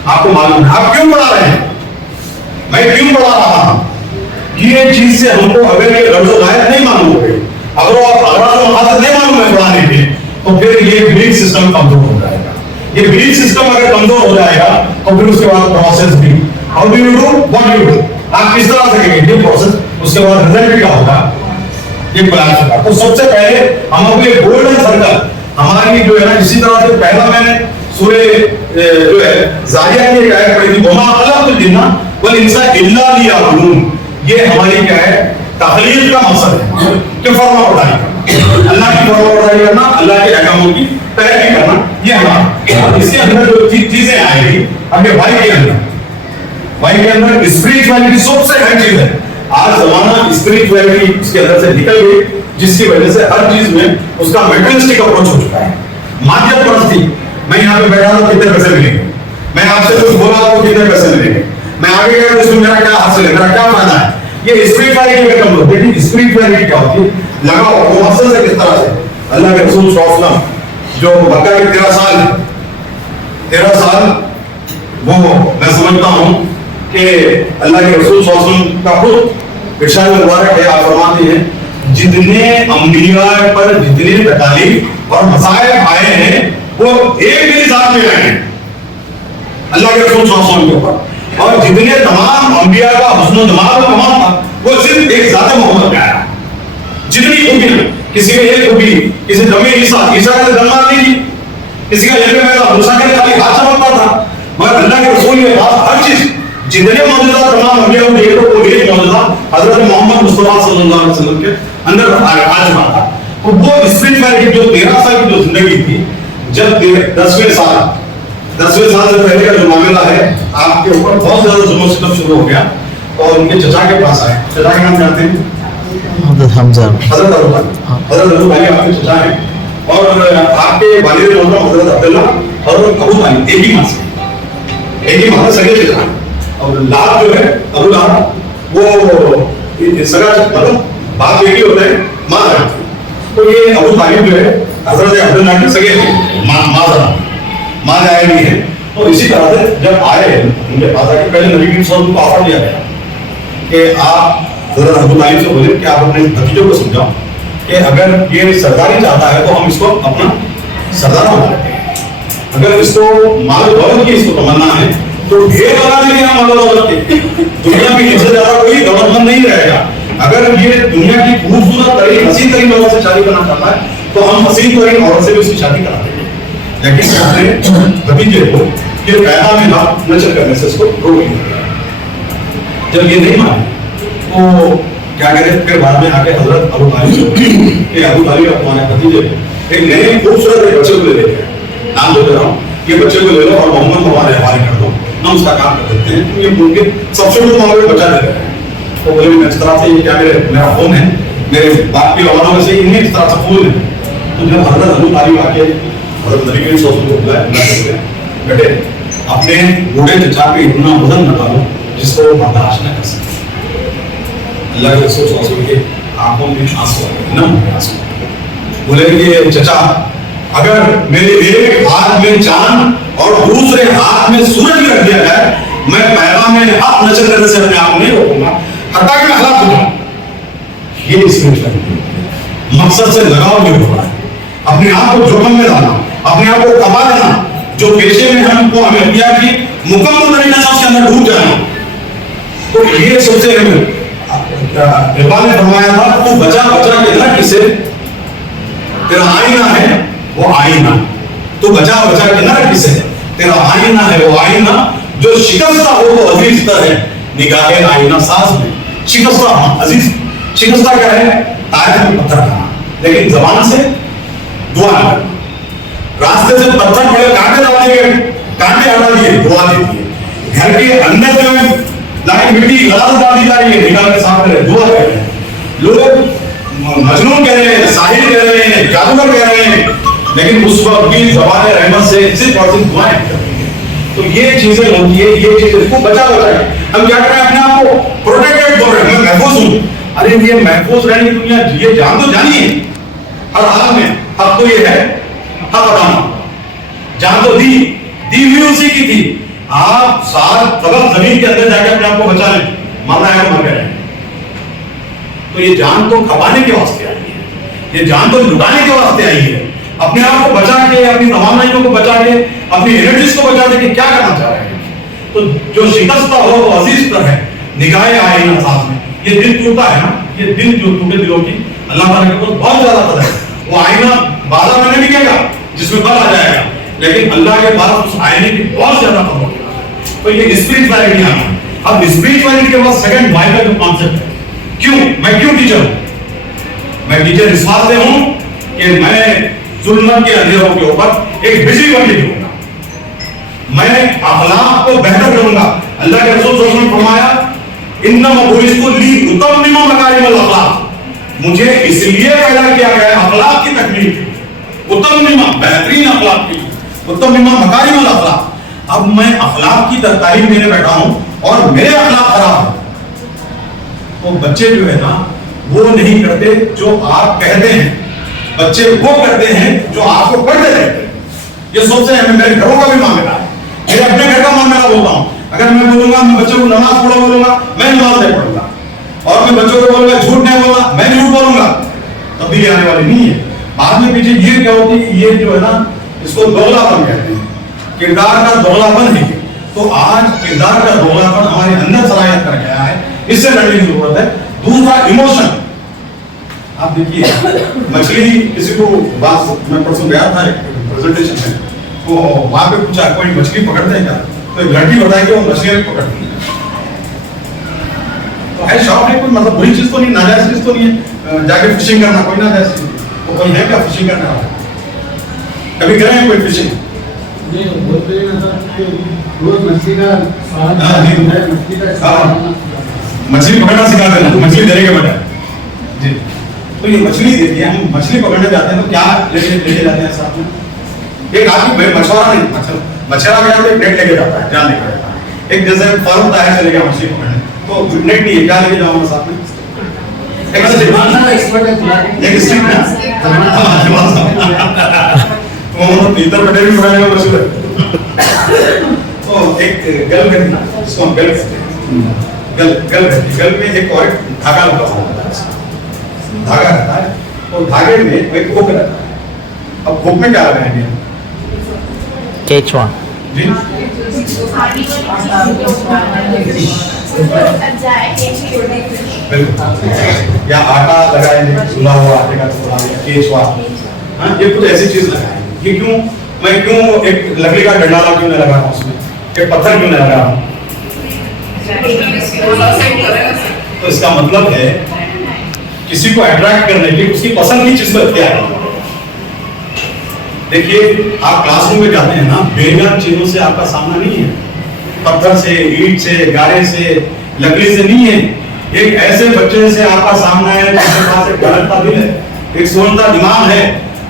आपको मालूम है आप क्यों पढ़ा रहे हैं, मैं क्यों पढ़ा रहा हूं। ये चीज से हमको अगर ये लफ्ज़ लायक नहीं मालूम हो गए, अगर आपको मकासद नहीं मालूम है पढ़ाने के, तो फिर ये बिलीफ सिस्टम कमजोर हो जाएगा। ये बिलीफ सिस्टम अगर कमजोर हो जाएगा तो फिर उसके बाद प्रोसेस भी, how do you do what you do, आप किस तरह से करेंगे ये प्रोसेस, उसके बाद रिजल्ट क्या होगा, ये कोलैप्स होगा। तो सबसे पहले हमको ये गोल्डन सर्कल हमारी जो है ना, इसी तरह से पहला मैंने सूरे जो है जारिया की एक आयत पढ़ी थी, वमा खलक़तुल जिन्ना वल इंसा इल्ला लियअबुदून, ये हमारी क्या है तखलीक का मकसद है कि फरमाबरदारी करना, अल्लाह की फरमाबरदारी करना, अल्लाह के अहकामों की पैरवी करना, ये हमारा। इसके अंदर जो चीजें आएगी अपने भाई के अंदर स्पिरिचुअलिटी सबसे अहम चीज है। आज जमाना स्पिरिचुअलिटी उसके अंदर से निकल गई, जिसकी वजह से हर चीज में उसका मेटेरियलिस्टिक अप्रोच हो चुका है। माध्यम परस्ती, मैं यहाँ पे बैठा हूँ कितने पैसे मिलेंगे, मैं आपसे कुछ बोला तो कितने पैसे मिलेंगे, मैं आगे गया तो इसमें मेरा क्या हासिल है, मेरा क्या फायदा है, ये स्पिरिचुअलिटी का कम होती है। स्पिरिचुअलिटी क्या होती है, लगाओ वो मकसद है किस तरह से। अल्लाह के रसूल सल्लल्लाहु अलैहि वसल्लम जो मक्का के 13 साल वो मैं समझता हूँ कि अल्लाह के रसूल सल्लल्लाहु अलैहि वसल्लम का खुद इरशाद मुबारक है, आप फरमाते हैं जितने अंबिया पर जितने तकालीफ और मसाइब आए हैं वो एक भी साथ में आए हैं अल्लाह के रसूल सल्लल्लाहु अलैहि वसल्लम के ऊपर, और जितने तमाम अंबिया का हुस्न दिमाग तमाम था वो सिर्फ एक ज़ात मोहम्मद पे आया। जितनी खूबियां, किसी में एक खूबी, किसी दमे ईसा का दम मार दी, किसी का इल्म में था, मूसा के खाली हाथ चमकता था, मगर अल्लाह के रसूल के पास हर चीज जितने मौजूदा तमाम अंबिया को देखो वो एक मौजूदा हजरत मोहम्मद मुस्तफा सल्लल्लाहु अलैहि वसल्लम के अंदर आ चुका था। तो वो स्पिरिचुअलिटी जो 13 साल की जो जिंदगी थी, जब 10वें साल से पहले का जो मामला है आपके ऊपर बहुत ज्यादा जुल्म सितम शुरू हो गया, और उनके चचा के पास आए। चचा का नाम जानते हैं? हजरत अबू तालिब आपके चचा हैं, और आपके वालिद मोहतरम हजरत अब्दुल्ला और अबू तालिब एक ही मां से सगे चचा हैं। और लाल जो है अबू लाहब वो सगा मतलब बाप बेटी होते हैं, मां है। तो ये अबू तालिब जो है हजरत अब्दुल्ला के सगे मां जाए नहीं है। तो इसी तरह से जब आए उनके पास आके पहले नबी की सल्लल्लाहु अलैहि वसल्लम को ऑफर दिया गया कि आप हजरत अबू तालिब से बोले कि आप अपने भतीजों को समझाओ कि अगर ये सरदारी चाहता है तो हम इसको अपना सरदार बना लेते हैं, अगर इसको माल दौलत की इसको तमन्ना है तो ढेर बना देंगे हम माल दौलत के, दुनिया में इससे ज्यादा कोई दौलतमंद नहीं रहेगा। अगर ये दुनिया की खूबसूरत तरीन हसीन तरीन औरत से शादी करना चाहता है तो हम हसीन तरीन औरत से भी उसकी शादी करा देंगे। लेकिन अपने भतीजे को ये पैदा में हाथ नचल करने से उसको रोक दिया। जब ये नहीं माने तो क्या करें, फिर बाद में आके हजरत अबू तालिब के अबू तालिब अपने भतीजे एक नए खूबसूरत एक बच्चे को ले लेते हैं, नाम ले रहा हूँ, ये बच्चे को ले लो और मोहम्मद को हमारे हवाले कर दो, हम उसका काम कर देते हैं। तो ये उनके सबसे बड़े मामले बचा देते हैं। तो बोले इस तरह से ये क्या मेरा फोन है, मेरे बाप की औलादों में से इन्हें इस तरह से फूल है। तो जब हजरत अबू तालिब आके हजरत नबी के सोचने को बुलाया, बेटे अपने बूढ़े चचा पे इतना वजन न डालो जिसको वो बर्दाश्त न कर सके। अल्लाह के रसूल सल्लल्लाहु अलैहि वसल्लम के आंखों में आंसू आ गए। बोले कि चचा अगर मेरे एक हाथ में चांद और दूसरे हाथ में सूरज भी रख दिया जाए, मैं पैगाम में हक नचल करने से अपने आप नहीं रोकूंगा, हत्ता कि मैं हलाक हो जाऊं। ये इसमें मकसद से लगाव नहीं हो रहा है, अपने आप को जोखिम में डालना, अपने आप को कमा देना, जो पेशे में हमको हमें किया कि मुकम्मल तरीके से उसके अंदर डूब जाना। तो ये सबसे इकबाल ने फरमाया था, तू बचा के ना किसे, तेरा आईना है वो आईना, तू बचा के ना किसे, तेरा आईना है वो आईना, जो शिकस्ता हो वो अजीज तर है निगाहे आईना साज में। शिकस्ता अजीज, शिकस्ता क्या है, तारीफ में पत्थर खाना, لیکن زبان سے دعا نہ کرنا. راستے سے پتھر پڑے کانٹے ڈال دیے, کانٹے ہٹا دیے, دعا دیتی ہے. گھر کے اندر جو ہے لائی مٹی غلط ڈال دی جا رہی ہے, نکال کے صاف کرے, دعا کر رہے ہیں. لوگ مجنون کہہ رہے ہیں, ساحر کہہ رہے ہیں, جادوگر کہہ رہے ہیں, لیکن اس وقت بھی زبان رحمت سے صرف اور صرف دعائیں کر رہی ہیں. تو یہ چیزیں ہوتی ہے, یہ چیزیں کو بچا کے ہم کیا کر رہے ہیں, اپنے آپ کو پروٹیکٹڈ بول رہے ہیں, میں محفوظ ہوں. ارے یہ محفوظ رہنے کی دنیا, یہ جان تو جانی ہے ہر حال میں. حق تو یہ ہے, حق ادا جان تو دی ہوئی اسی کی تھی. آپ 7 طبق زمین کے اندر جا کے اپنے آپ کو بچا لیں, مرنا ہے مر گئے. تو یہ جان تو کھپانے کے واسطے آئی ہے, یہ جان تو لٹانے کے واسطے آئی ہے. اپنے آپ کو بچا کے, اپنی توانائیوں کو بچا کے, اپنی انرجیز کو بچا کے کیا کرنا چاہ رہے ہیں. تو جو شکستہ ہو وہ عزیز پر ہے, نگاہیں آئے نا ساتھ میں. یہ دل ٹوٹا ہے نا, یہ دل جو ٹوٹے دلوں کی اللہ تعالیٰ کے پاس بہت زیادہ قدر ہے. وہ آئینہ بازار میں نہیں بکے گا جس میں بل آ جائے گا, لیکن اللہ کے پاس اس آئینے کی بہت زیادہ قدر ہے. تو یہ اسپرچولیٹی آنا. اب اسپرچولیٹی کے بعد سیکنڈ وائی کا جو کانسیپٹ ہے, کیوں میں کیوں ٹیچر ہوں. میں ٹیچر اس واسطے ہوں کہ میں ظلمت کے اندھیروں کے اوپر ایک بجلی بن دوں گا, میں اخلاق کو بہتر کروں گا. اللہ کے رسول صلی اللہ علیہ وسلم نے فرمایا انما بعثت لاتمم مکارم الاخلاق, مجھے اس لیے پیدا کیا گیا ہے اخلاق کی تکمیل کی, اتمم بہترین اخلاق کی, اتمم مکارم الاخلاق. اب میں اخلاق کی تعلیم دینے بیٹھا ہوں اور میرے اخلاق خراب ہے, تو بچے جو ہے نا وہ نہیں کرتے جو آپ کہتے ہیں, بچے وہ کرتے ہیں جو آپ کو پڑھتے رہتے ہیں. یہ سوچتے ہیں میرے گھروں کا بھی معاملہ ہے, میرے اپنے گھر کا معاملہ بولتا ہوں. اگر میں بولوں گا میں بچوں کو نماز پڑھو بولوں گا, میں نماز نہیں پڑھوں گا. اور میں بچوں کو بولوں گا جھوٹ نہیں بولنا, میں جھوٹ بولوں گا, تبدیلی آنے والی نہیں ہے. بعد میں پیچھے یہ کیا ہوتی ہے, یہ جو ہے نا اس کو دوغلا پن کہتے ہیں, کردار کا دوغلا پن ہے. تو آج کردار کا دوغلا پن ہمارے اندر صلاحیت کر گیا ہے, اس سے لڑنے کی ضرورت ہے. دوسرا ایموشن. آپ دیکھیے مچھلی کسی کو بات, میں پرسوں گیا تھا ایک پریزنٹیشن میں, تو وہاں پہ پوچھا کوئی مچھلی پکڑتے ہیں کیا, تو ایک لڑکی بتائی کہ وہ مچھلیاں پکڑتی ہیں. تو ہے شوق ہے, کوئی مطلب بری چیز تو نہیں, ناجائز چیز تو نہیں ہے جا کے فشنگ کرنا, کوئی ناجائز چیز. تو کوئی ہے کیا فشنگ کرنے والا, کبھی کریں گے کوئی فشنگ؟ مچھلی پکڑنا سکھا دینا, مچھلی دینے کے بجائے. جی تو یہ مچھلی دیتی ہے, ہم مچھلی پکڑنے جاتے ہیں تو کیا لے کے جاتے ہیں ساتھ میں؟ ایک آدمی مچھوارا نہیں, مچھرا گیا تو ایک نیٹ لے کے جاتا ہے, جان لے کے جاتا ہے. ایک جیسے فاروق طاہر چلے گیا مچھلی پکڑنے, تو نیٹ نہیں ہے, کیا لے کے جاؤں گا ساتھ میں؟ ایک اسٹک پیتر پٹیل بھی پکڑنے کا مشہور ہے. تو ایک گل کرنا, اس کو ہم گل کہتے ہیں, گل میں ایک اور دھاگا لگا ہوتا ہے, دھاگا رہتا ہے, اور دھاگے میں ایک ہوک رہتا ہے. اب ہوک میں کیا لگائیں گے؟ کیچوا. جی یا آٹا لگائیں گے, سلا ہوا آٹے کا ٹکڑا, کیچوا, یہ کچھ ایسی چیز لگائیں گے. یہ کیوں, میں کیوں ایک لکڑی کا ڈنڈالا کیوں نہیں لگا رہا ہوں اس میں, ایک پتھر کیوں نہیں لگا رہا ہوں؟ تو اس کا مطلب ہے کسی کو اٹریکٹ کرنے کے لیے اس کی پسند کی چیز کو اختیار کرنا. دیکھیے آپ کلاس روم میں جاتے ہیں نا, بےگان چیزوں سے آپ کا سامنا نہیں ہے, پتھر سے, اینٹ سے, گارے سے, لکڑی سے نہیں ہے. ایک ایسے بچے سے آپ کا سامنا ہے جس کے پاس ایک بھرتا دل ہے, ایک سوچتا دماغ ہے.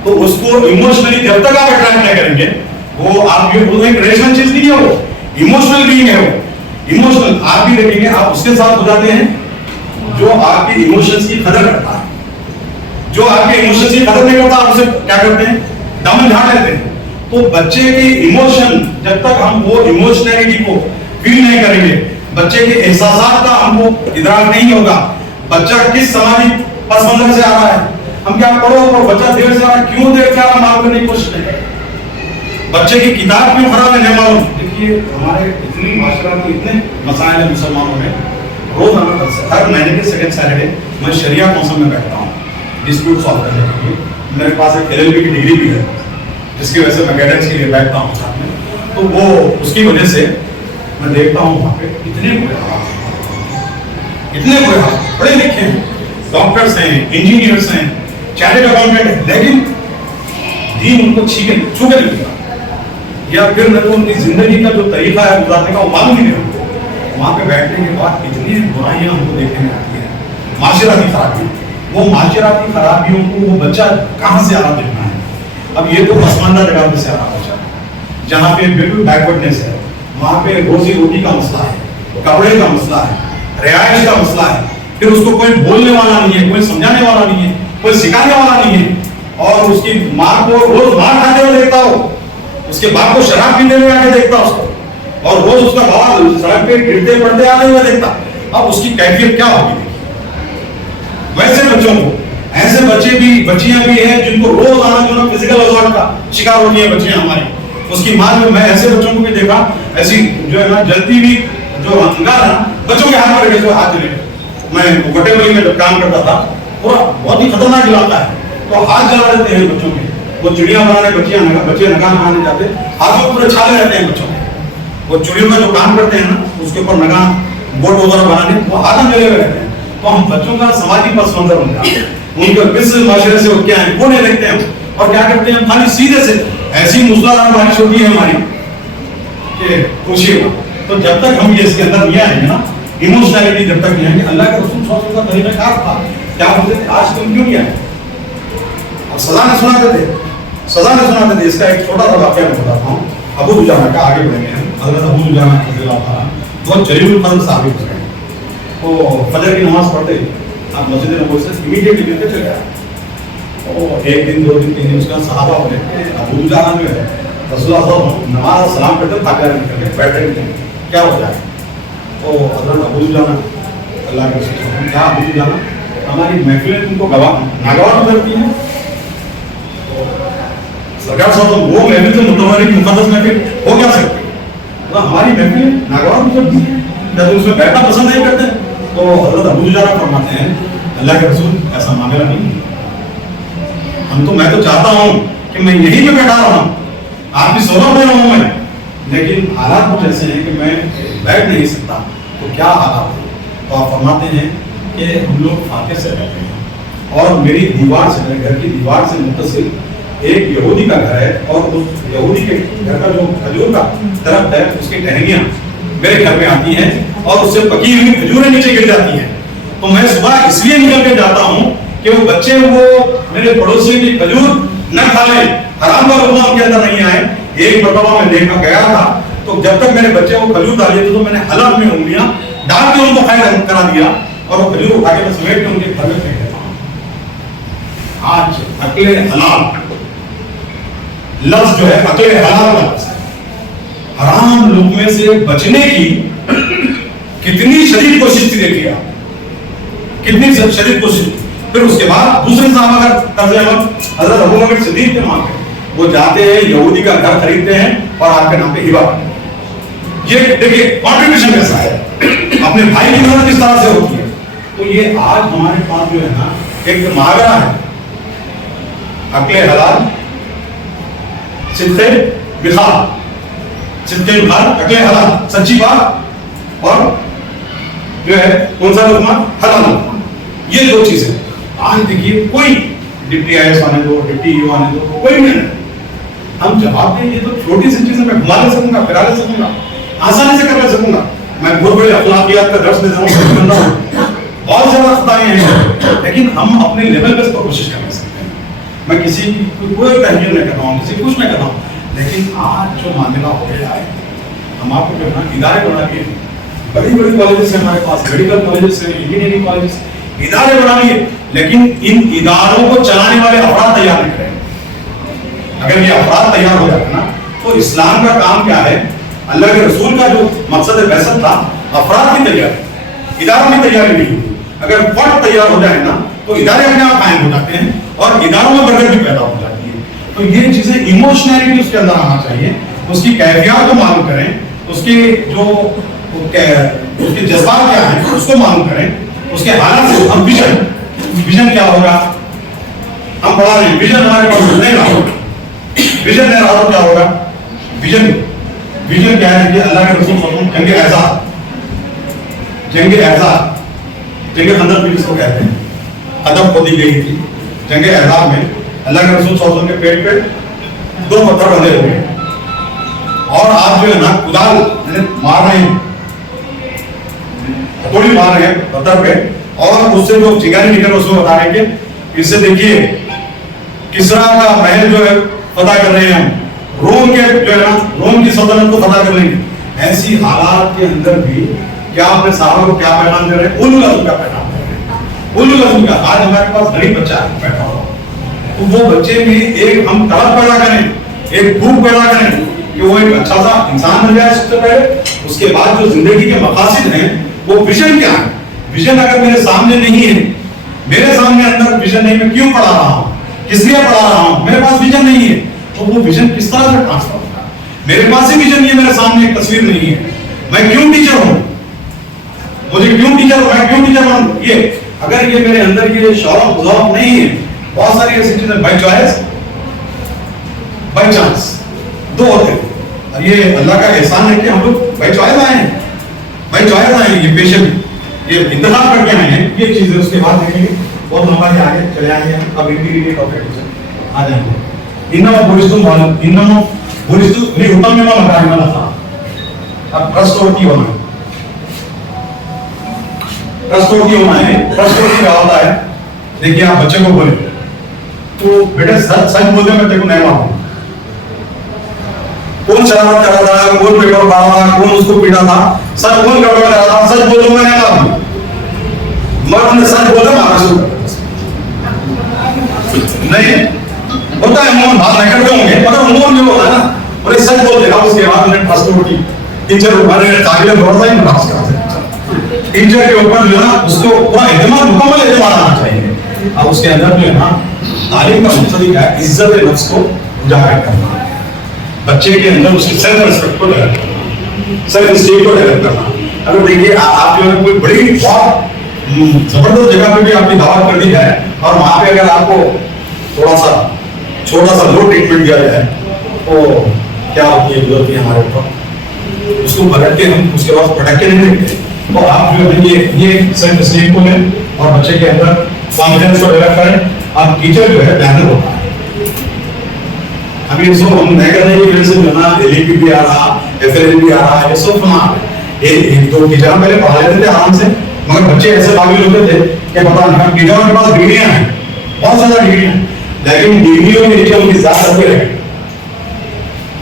تو اس کو ایموشنلی جب تک آپ اٹریکٹ نہیں کریں گے, وہ آپ یہ بولتے ہیں ایک ریشنل چیز نہیں ہے, وہ ایموشنل بینگ ہے. وہ ایموشنل آپ بھی دیکھیں گے, آپ اس کے ساتھ ہو جاتے ہیں جو آپ کی ایموشنز کی قدر کرتا ہے. جو آپ کے ایموشنز کی قدر نہیں کرتا, آپ اسے کیا کرتے ہیں, دامن جھاڑ لیتے ہیں. تو بچے کی ایموشن, جب تک ہم وہ ایموشنلٹی کو فیل نہیں کریں گے, بچے کے احساسات کا ہم کو ادراک نہیں ہوگا. بچہ کس سماجی پس منظر سے آ رہا ہے, ہم کیا پڑھو اور بچہ دیر سے آ رہا ہے, کیوں دیر سے آ رہا ہے معلوم کرنے کی کوشش کریں. بچے کی کتاب کیوں خراب ہے نہیں معلوم. دیکھیے ہمارے اتنی معاشرہ کے اتنے مسائل ہیں مسلمانوں میں. روزانہ ہر مہینے کے سیکنڈ سیٹرڈے میں شریعہ کونسل میں بیٹھتا ہوں ڈسپیوٹ سالو کرنے کے لیے. میرے پاس ایک LLB کی ڈگری بھی ہے جس کی وجہ سے میں گائیڈنس کے لیے بیٹھتا ہوں ساتھ میں. تو وہ اس کی وجہ سے میں دیکھتا ہوں وہاں پہ اتنے برے حالات, اتنے برے حالات. پڑھے لکھے ہیں, ڈاکٹرس ہیں, انجینئرس ہیں, चार्टर्ड अकाउंटेंट है, लेकिन दीन उनको छू के नहीं दिया, या फिर मेरे को उनकी जिंदगी का जो तरीका है गुजारने का वो मालूम ही नहीं हमको। वहाँ पे बैठने के बाद इतनी बुराइयां हमको देखने में आती है, माशराती खराबी, वो माशराती खराबियों को वो बच्चा कहाँ से आ रहा देखना है। अब ये तो पसमानदा जगह पे से आ रहा बच्चा, जहाँ पे बिल्कुल बैकवर्डनेस है, वहाँ पे रोजी रोटी का मसला है, कपड़े का मसला है, रिहाइश का मसला है, फिर उसको कोई बोलने वाला नहीं है, कोई समझाने वाला नहीं है, कोई सिखाने वाला नहीं है, और उसकी माँ को रोज मार खाते हुए देखता हो, उसके बाप को शराब पीने में आके देखता उसको, और रोज उसका बाप सड़क पे गिरते पड़ते आते हुए देखता। अब उसकी कैफियत क्या होगी? वैसे बच्चों को, ऐसे बच्चे भी, बच्चियां भी हैं जिनको रोज आना जो ना फिजिकल असॉल्ट का शिकार होती है बच्चियां हमारी। उसकी माँ जो, मैं ऐसे बच्चों को भी देखा, ऐसी जो है ना जलती हुई जो अंगार ना बच्चों के हाथ में रखे हाथ में, मैं गोटेबली में जब काम करता था, पूरा बहुत ही खतरनाक इलाका है, तो हाथ जला देते हैं बच्चों के, वो चिड़िया बनाने बच्चे नगा नहाने जाते, हाथों पूरे छाले रहते हैं बच्चों के, वो चिड़ियों का जो काम करते हैं ना उसके ऊपर नगा बोट वगैरह बनाने, वो हाथ में जले हुए रहते हैं। तो हम बच्चों का समाजी पस मंजर बन जाते हैं, उनके किस माशरे से वो क्या है वो नहीं देखते हैं, और क्या करते हैं खाली सीधे से ऐसी मूसलाधार बारिश होती है हमारी कि पूछिए। तो जब तक हम ये इसके अंदर नहीं आएंगे ना, इमोशनैलिटी जब तक नहीं आएंगे, अल्लाह के रसूल सल्लल्लाहु अलैहि वसल्लम का तरीका था, क्या बोलते थे, आज तुम क्यों नहीं आए? अब सजा नहीं सुनाते थे, सजा नहीं सुनाते थे। इसका एक छोटा सा वाक्य मैं बताता हूँ, अबू दुजाना का, आगे बढ़ेंगे हम, हज़रत अबू दुजाना रज़ियल्लाहु अन्हु बहुत जलीलुल क़द्र साहब थे। वो फजर की नमाज पढ़ते, आप मस्जिद नबवी से इमीडिएटली गिरते चले आए, और एक दिन, दो दिन, तीन दिन उसका सहाबा बोले अबू दुजाना जो है रसूलुल्लाह सल्लल्लाहु अलैहि वसल्लम नमाज सलाम करते थक गए, बैठ रहे, क्या हो जाए? तो हज़रत अबू दुजाना, अल्लाह के रसूल, क्या अबू दुजाना हमारी महफिलें तुमको नागवार करती हैं? सरकार साहब, वो महफिल से मुतवरिक मुक़द्दस महफिल हो क्या सकती है? तो हमारी महफिल नागवार करती है, जब उसमें बैठना पसंद नहीं करते। तो हज़रत अबू दुजाना फरमाते हैं, अल्लाह के रसूल ऐसा मामला नहीं, मैं तो चाहता हूँ कि मैं यहीं पे बैठा रहा हूँ, आपकी सोहबत में रहूँ मैं, लेकिन हालात कुछ ऐसे हैं कि मैं बैठ नहीं सकता। तो क्या हालात है? तो आप फरमाते हैं कि हम लोग फाके से रहते हैं, और मेरी दीवार से, मेरे घर की दीवार से मुत्तसिल एक यहूदी का घर है, और उस यहूदी के घर का जो खजूर का दरख्त है उसकी टहनियाँ मेरे घर में आती हैं, और उससे पकी हुई खजूरें नीचे गिर जाती हैं। तो मैं सुबह इसलिए निकल के जाता हूँ कि वो बच्चे वो मेरे पड़ोसी की खजूर न खा लें, हराम का लुत्फ उनके अंदर नहीं आए। एक मरतबा मैं देखा गया था, तो जब तक मेरे बच्चे वो खजूर डाले थे, तो मैंने हलफ में उंगलियां डाल के उनको खाया करा दिया, और वो खजूर उठा के मैं समेट के उनके घर में फेंक देता हूँ। आज अकले हलाल लफ्ज जो है, अकले हलाल का लफ्ज है, हराम लुक़मे से बचने की कितनी शदीद कोशिश थी, देखिए आप, कितनी शदीद कोशिश। फिर उसके बाद दूसरे साहब का तर्ज अमल हज़रत अबू बकर सिद्दीक़ के मांगे, वो जाते हैं यहूदी का घर खरीदते हैं और आपके नाम पे हिबा। ये देखिए कॉन्ट्रीब्यूशन कैसा है, अपने भाई की मदद किस तरह से होती है। तो ये आज हमारे पास जो है ना एक मुहावरा है, अकले हलाल सिद्क़े बिखार, सिद्क़े बिखार अकले हलाल, सच्ची बात, और जो है कौन सा लुक़मा, हलाल लुक़मा, ये दो चीजें। आज देखिए कोई डिप्टी आईएएस आने दो, डिप्टी ईओ आने दो, कोई नहीं, हम जवाब देंगे तो छोटी सी चीजें मैं घुमा ले सकूंगा, फिरा ले सकूंगा, आसानी से कर ले सकूंगा। मैं बहुत बड़े अखलाकियात का दर्स दे रहा हूँ, बहुत ज्यादा खताएं हैं, लेकिन हम अपने लेवल पे इसको कोशिश कर सकते हैं। मैं किसी की कोई तहरीर नहीं कर रहा हूँ, किसी कुछ नहीं कर रहा हूँ, लेकिन आज जो मामला हो गया है, हम आपको कहना इदारे बना के, बड़ी बड़ी कॉलेजेस हैं हमारे पास, मेडिकल कॉलेजेस हैं, इंजीनियरिंग कॉलेजेस, इदारे बना लिए, लेकिन इन इदारों को चलाने वाले अफराद तैयार नहीं करें। अगर ये अफराद तैयार हो जाता ना, तो इस्लाम का काम क्या है, अल्लाह के रसूल का जो मकसद बैसत था, अफराद की तैयारी, इदारों की तैयारी नहीं होती। अगर फर्द तैयार हो जाए ना, तो इदारे अपने आप कायम हो जाते हैं, और इदारों में बरकत भी पैदा हो जाती है। तो ये चीजें, इमोशनैलिटी उसके अंदर आना चाहिए, उसकी कैफियत को मालूम करें, उसके जो उसके जज्बात क्या है उसको मालूम करें, उसके हालात से हम विजन क्या होगा, हम पढ़ा रहे हैं, विजन हमारे पास नहीं रहा, विजन नहीं रहा तो क्या होगा, विजन क्या है कि अल्लाह के रसूल जंग एहसास, जंग खंदक भी जिसको कहते हैं, अदब खोदी गई थी, जंग अहज़ाब में अल्लाह के रसूल सल्लल्लाहु अलैहि वसल्लम के पेट पे 2 पत्थर बंधे हुए हैं और आप जो है ना कुदाल मार रहे हैं, हथौड़ी मार रहे हैं पत्थर पे और उससे जो चिंगारी निकल उसको बता रहे हैं कि इससे देखिए किसरा का महल जो है फतह कर रहे हैं हम, रोम के जो है ना रोम की सल्तनत को फतह कर लेंगे। ऐसी हालात के अंदर भी क्या अपने साहब को क्या पैगाम दे रहे हैं? उल्लू लफ्ज़ का पैगाम दे रहे हैं। उल्लू लफ्ज़ का। आज हमारे पास गरीब बच्चा है बैठा हुआ, तो वो बच्चे भी एक हम तड़प पैदा करें, एक भूख पैदा करें कि वो एक अच्छा सा इंसान बन जाए सबसे पहले। उसके बाद जो जिंदगी के मकासद हैं वो विजन क्या है? विजन अगर मेरे सामने नहीं है, मेरे सामने अंदर विजन नहीं, मैं क्यों पढ़ा रहा हूँ, किस लिए पढ़ा रहा हूँ, मेरे पास विजन नहीं है, तो वो विजन किस तरह से ट्रांसफर होगा? मेरे पास ही विजन नहीं है, मेरे सामने एक तस्वीर नहीं है, मैं क्यों टीचर हूँ, मुझे क्यों टीचर, मैं क्यों टीचर बनूं? ये अगर ये मेरे अंदर ये शौक नहीं है, बहुत सारी ऐसी चीजें बाय चॉइस बाय चांस दो होते हैं। ये अल्लाह का एहसान है कि हम लोग बाय चॉइस आए हैं, बाय चॉइस आए हैं, ये पेशेंट ये इंतजाम करके आए हैं, ये चीजें उसके बाद देखेंगे बहुत हमारे आगे चले आएंगे। अब इंटीग्रेटेड ऑपरेशन आ जाएंगे। इन्नो बोलिस्तु मॉडल इन्नो बोलिस्तु ये उत्तम में लगा है वाला था। अब ट्रस्टवर्दी होना, ट्रस्टवर्दी होना है। ट्रस्टवर्दी क्या होता है? देखिए आप बच्चे को बोले तो बेटे सच बोलते मैं तेरे को नहीं मारूंगा। कौन शरारत कर रहा था, कौन पेपर पढ़ा था, कौन उसको पीटा था, सच कौन गड़बड़ कर रहा था, सच बोलो मैं नहीं मारूंगा। मर्द ने सच बोला मारा शुरू नहीं होता है, मोहन बात नहीं करते होंगे मगर मोहन जो होता है ना और सच बोल देगा। उसके बाद उन्हें ट्रस्टवर्दी टीचर हमारे काबिल भरोसा ही नहीं सकता। टीचर के ऊपर जो है ना उसको पूरा एतमाद मुकम्मल एतमाद आना चाहिए। अब उसके अंदर जो है ना तालीम का मकसद क्या है? इज्जत नफ्स को उजागर करना, बच्चे के अंदर उसकी सेल्फ रिस्पेक्ट को डेवलप करना, सेल्फ स्टीम को डेवलप करना। अगर देखिए आप जो है कोई बड़ी बहुत जबरदस्त जगह पे भी आपकी दावत कर दी है और वहां पे अगर आपको थोड़ा सा छोटा सा लो ट्रीटमेंट दिया जाए तो क्या होती है गुजरती है हमारे ऊपर, उसको पलट के हम उसके बाद पटक के नहीं देखते। तो आप जो है ये सेल्फ स्टीम को लें और बच्चे के अंदर कॉन्फिडेंस को डेवलप करें। अब टीचर जो है प्लानर होता है। अभी इसको हम नहीं करने की वजह से जो ना एलईपी भी आ रहा, एफएलएल भी आ रहा है, ये सब सुना एक दो टीचर पहले पढ़ा लेते थे आराम से, मगर बच्चे ऐसे काबिल होते थे कि पता नहीं टीचरों के पास डिग्रियां हैं, बहुत ज्यादा डिग्रियां, लेकिन डिग्रियों के नीचे उनकी जात रखे रहे,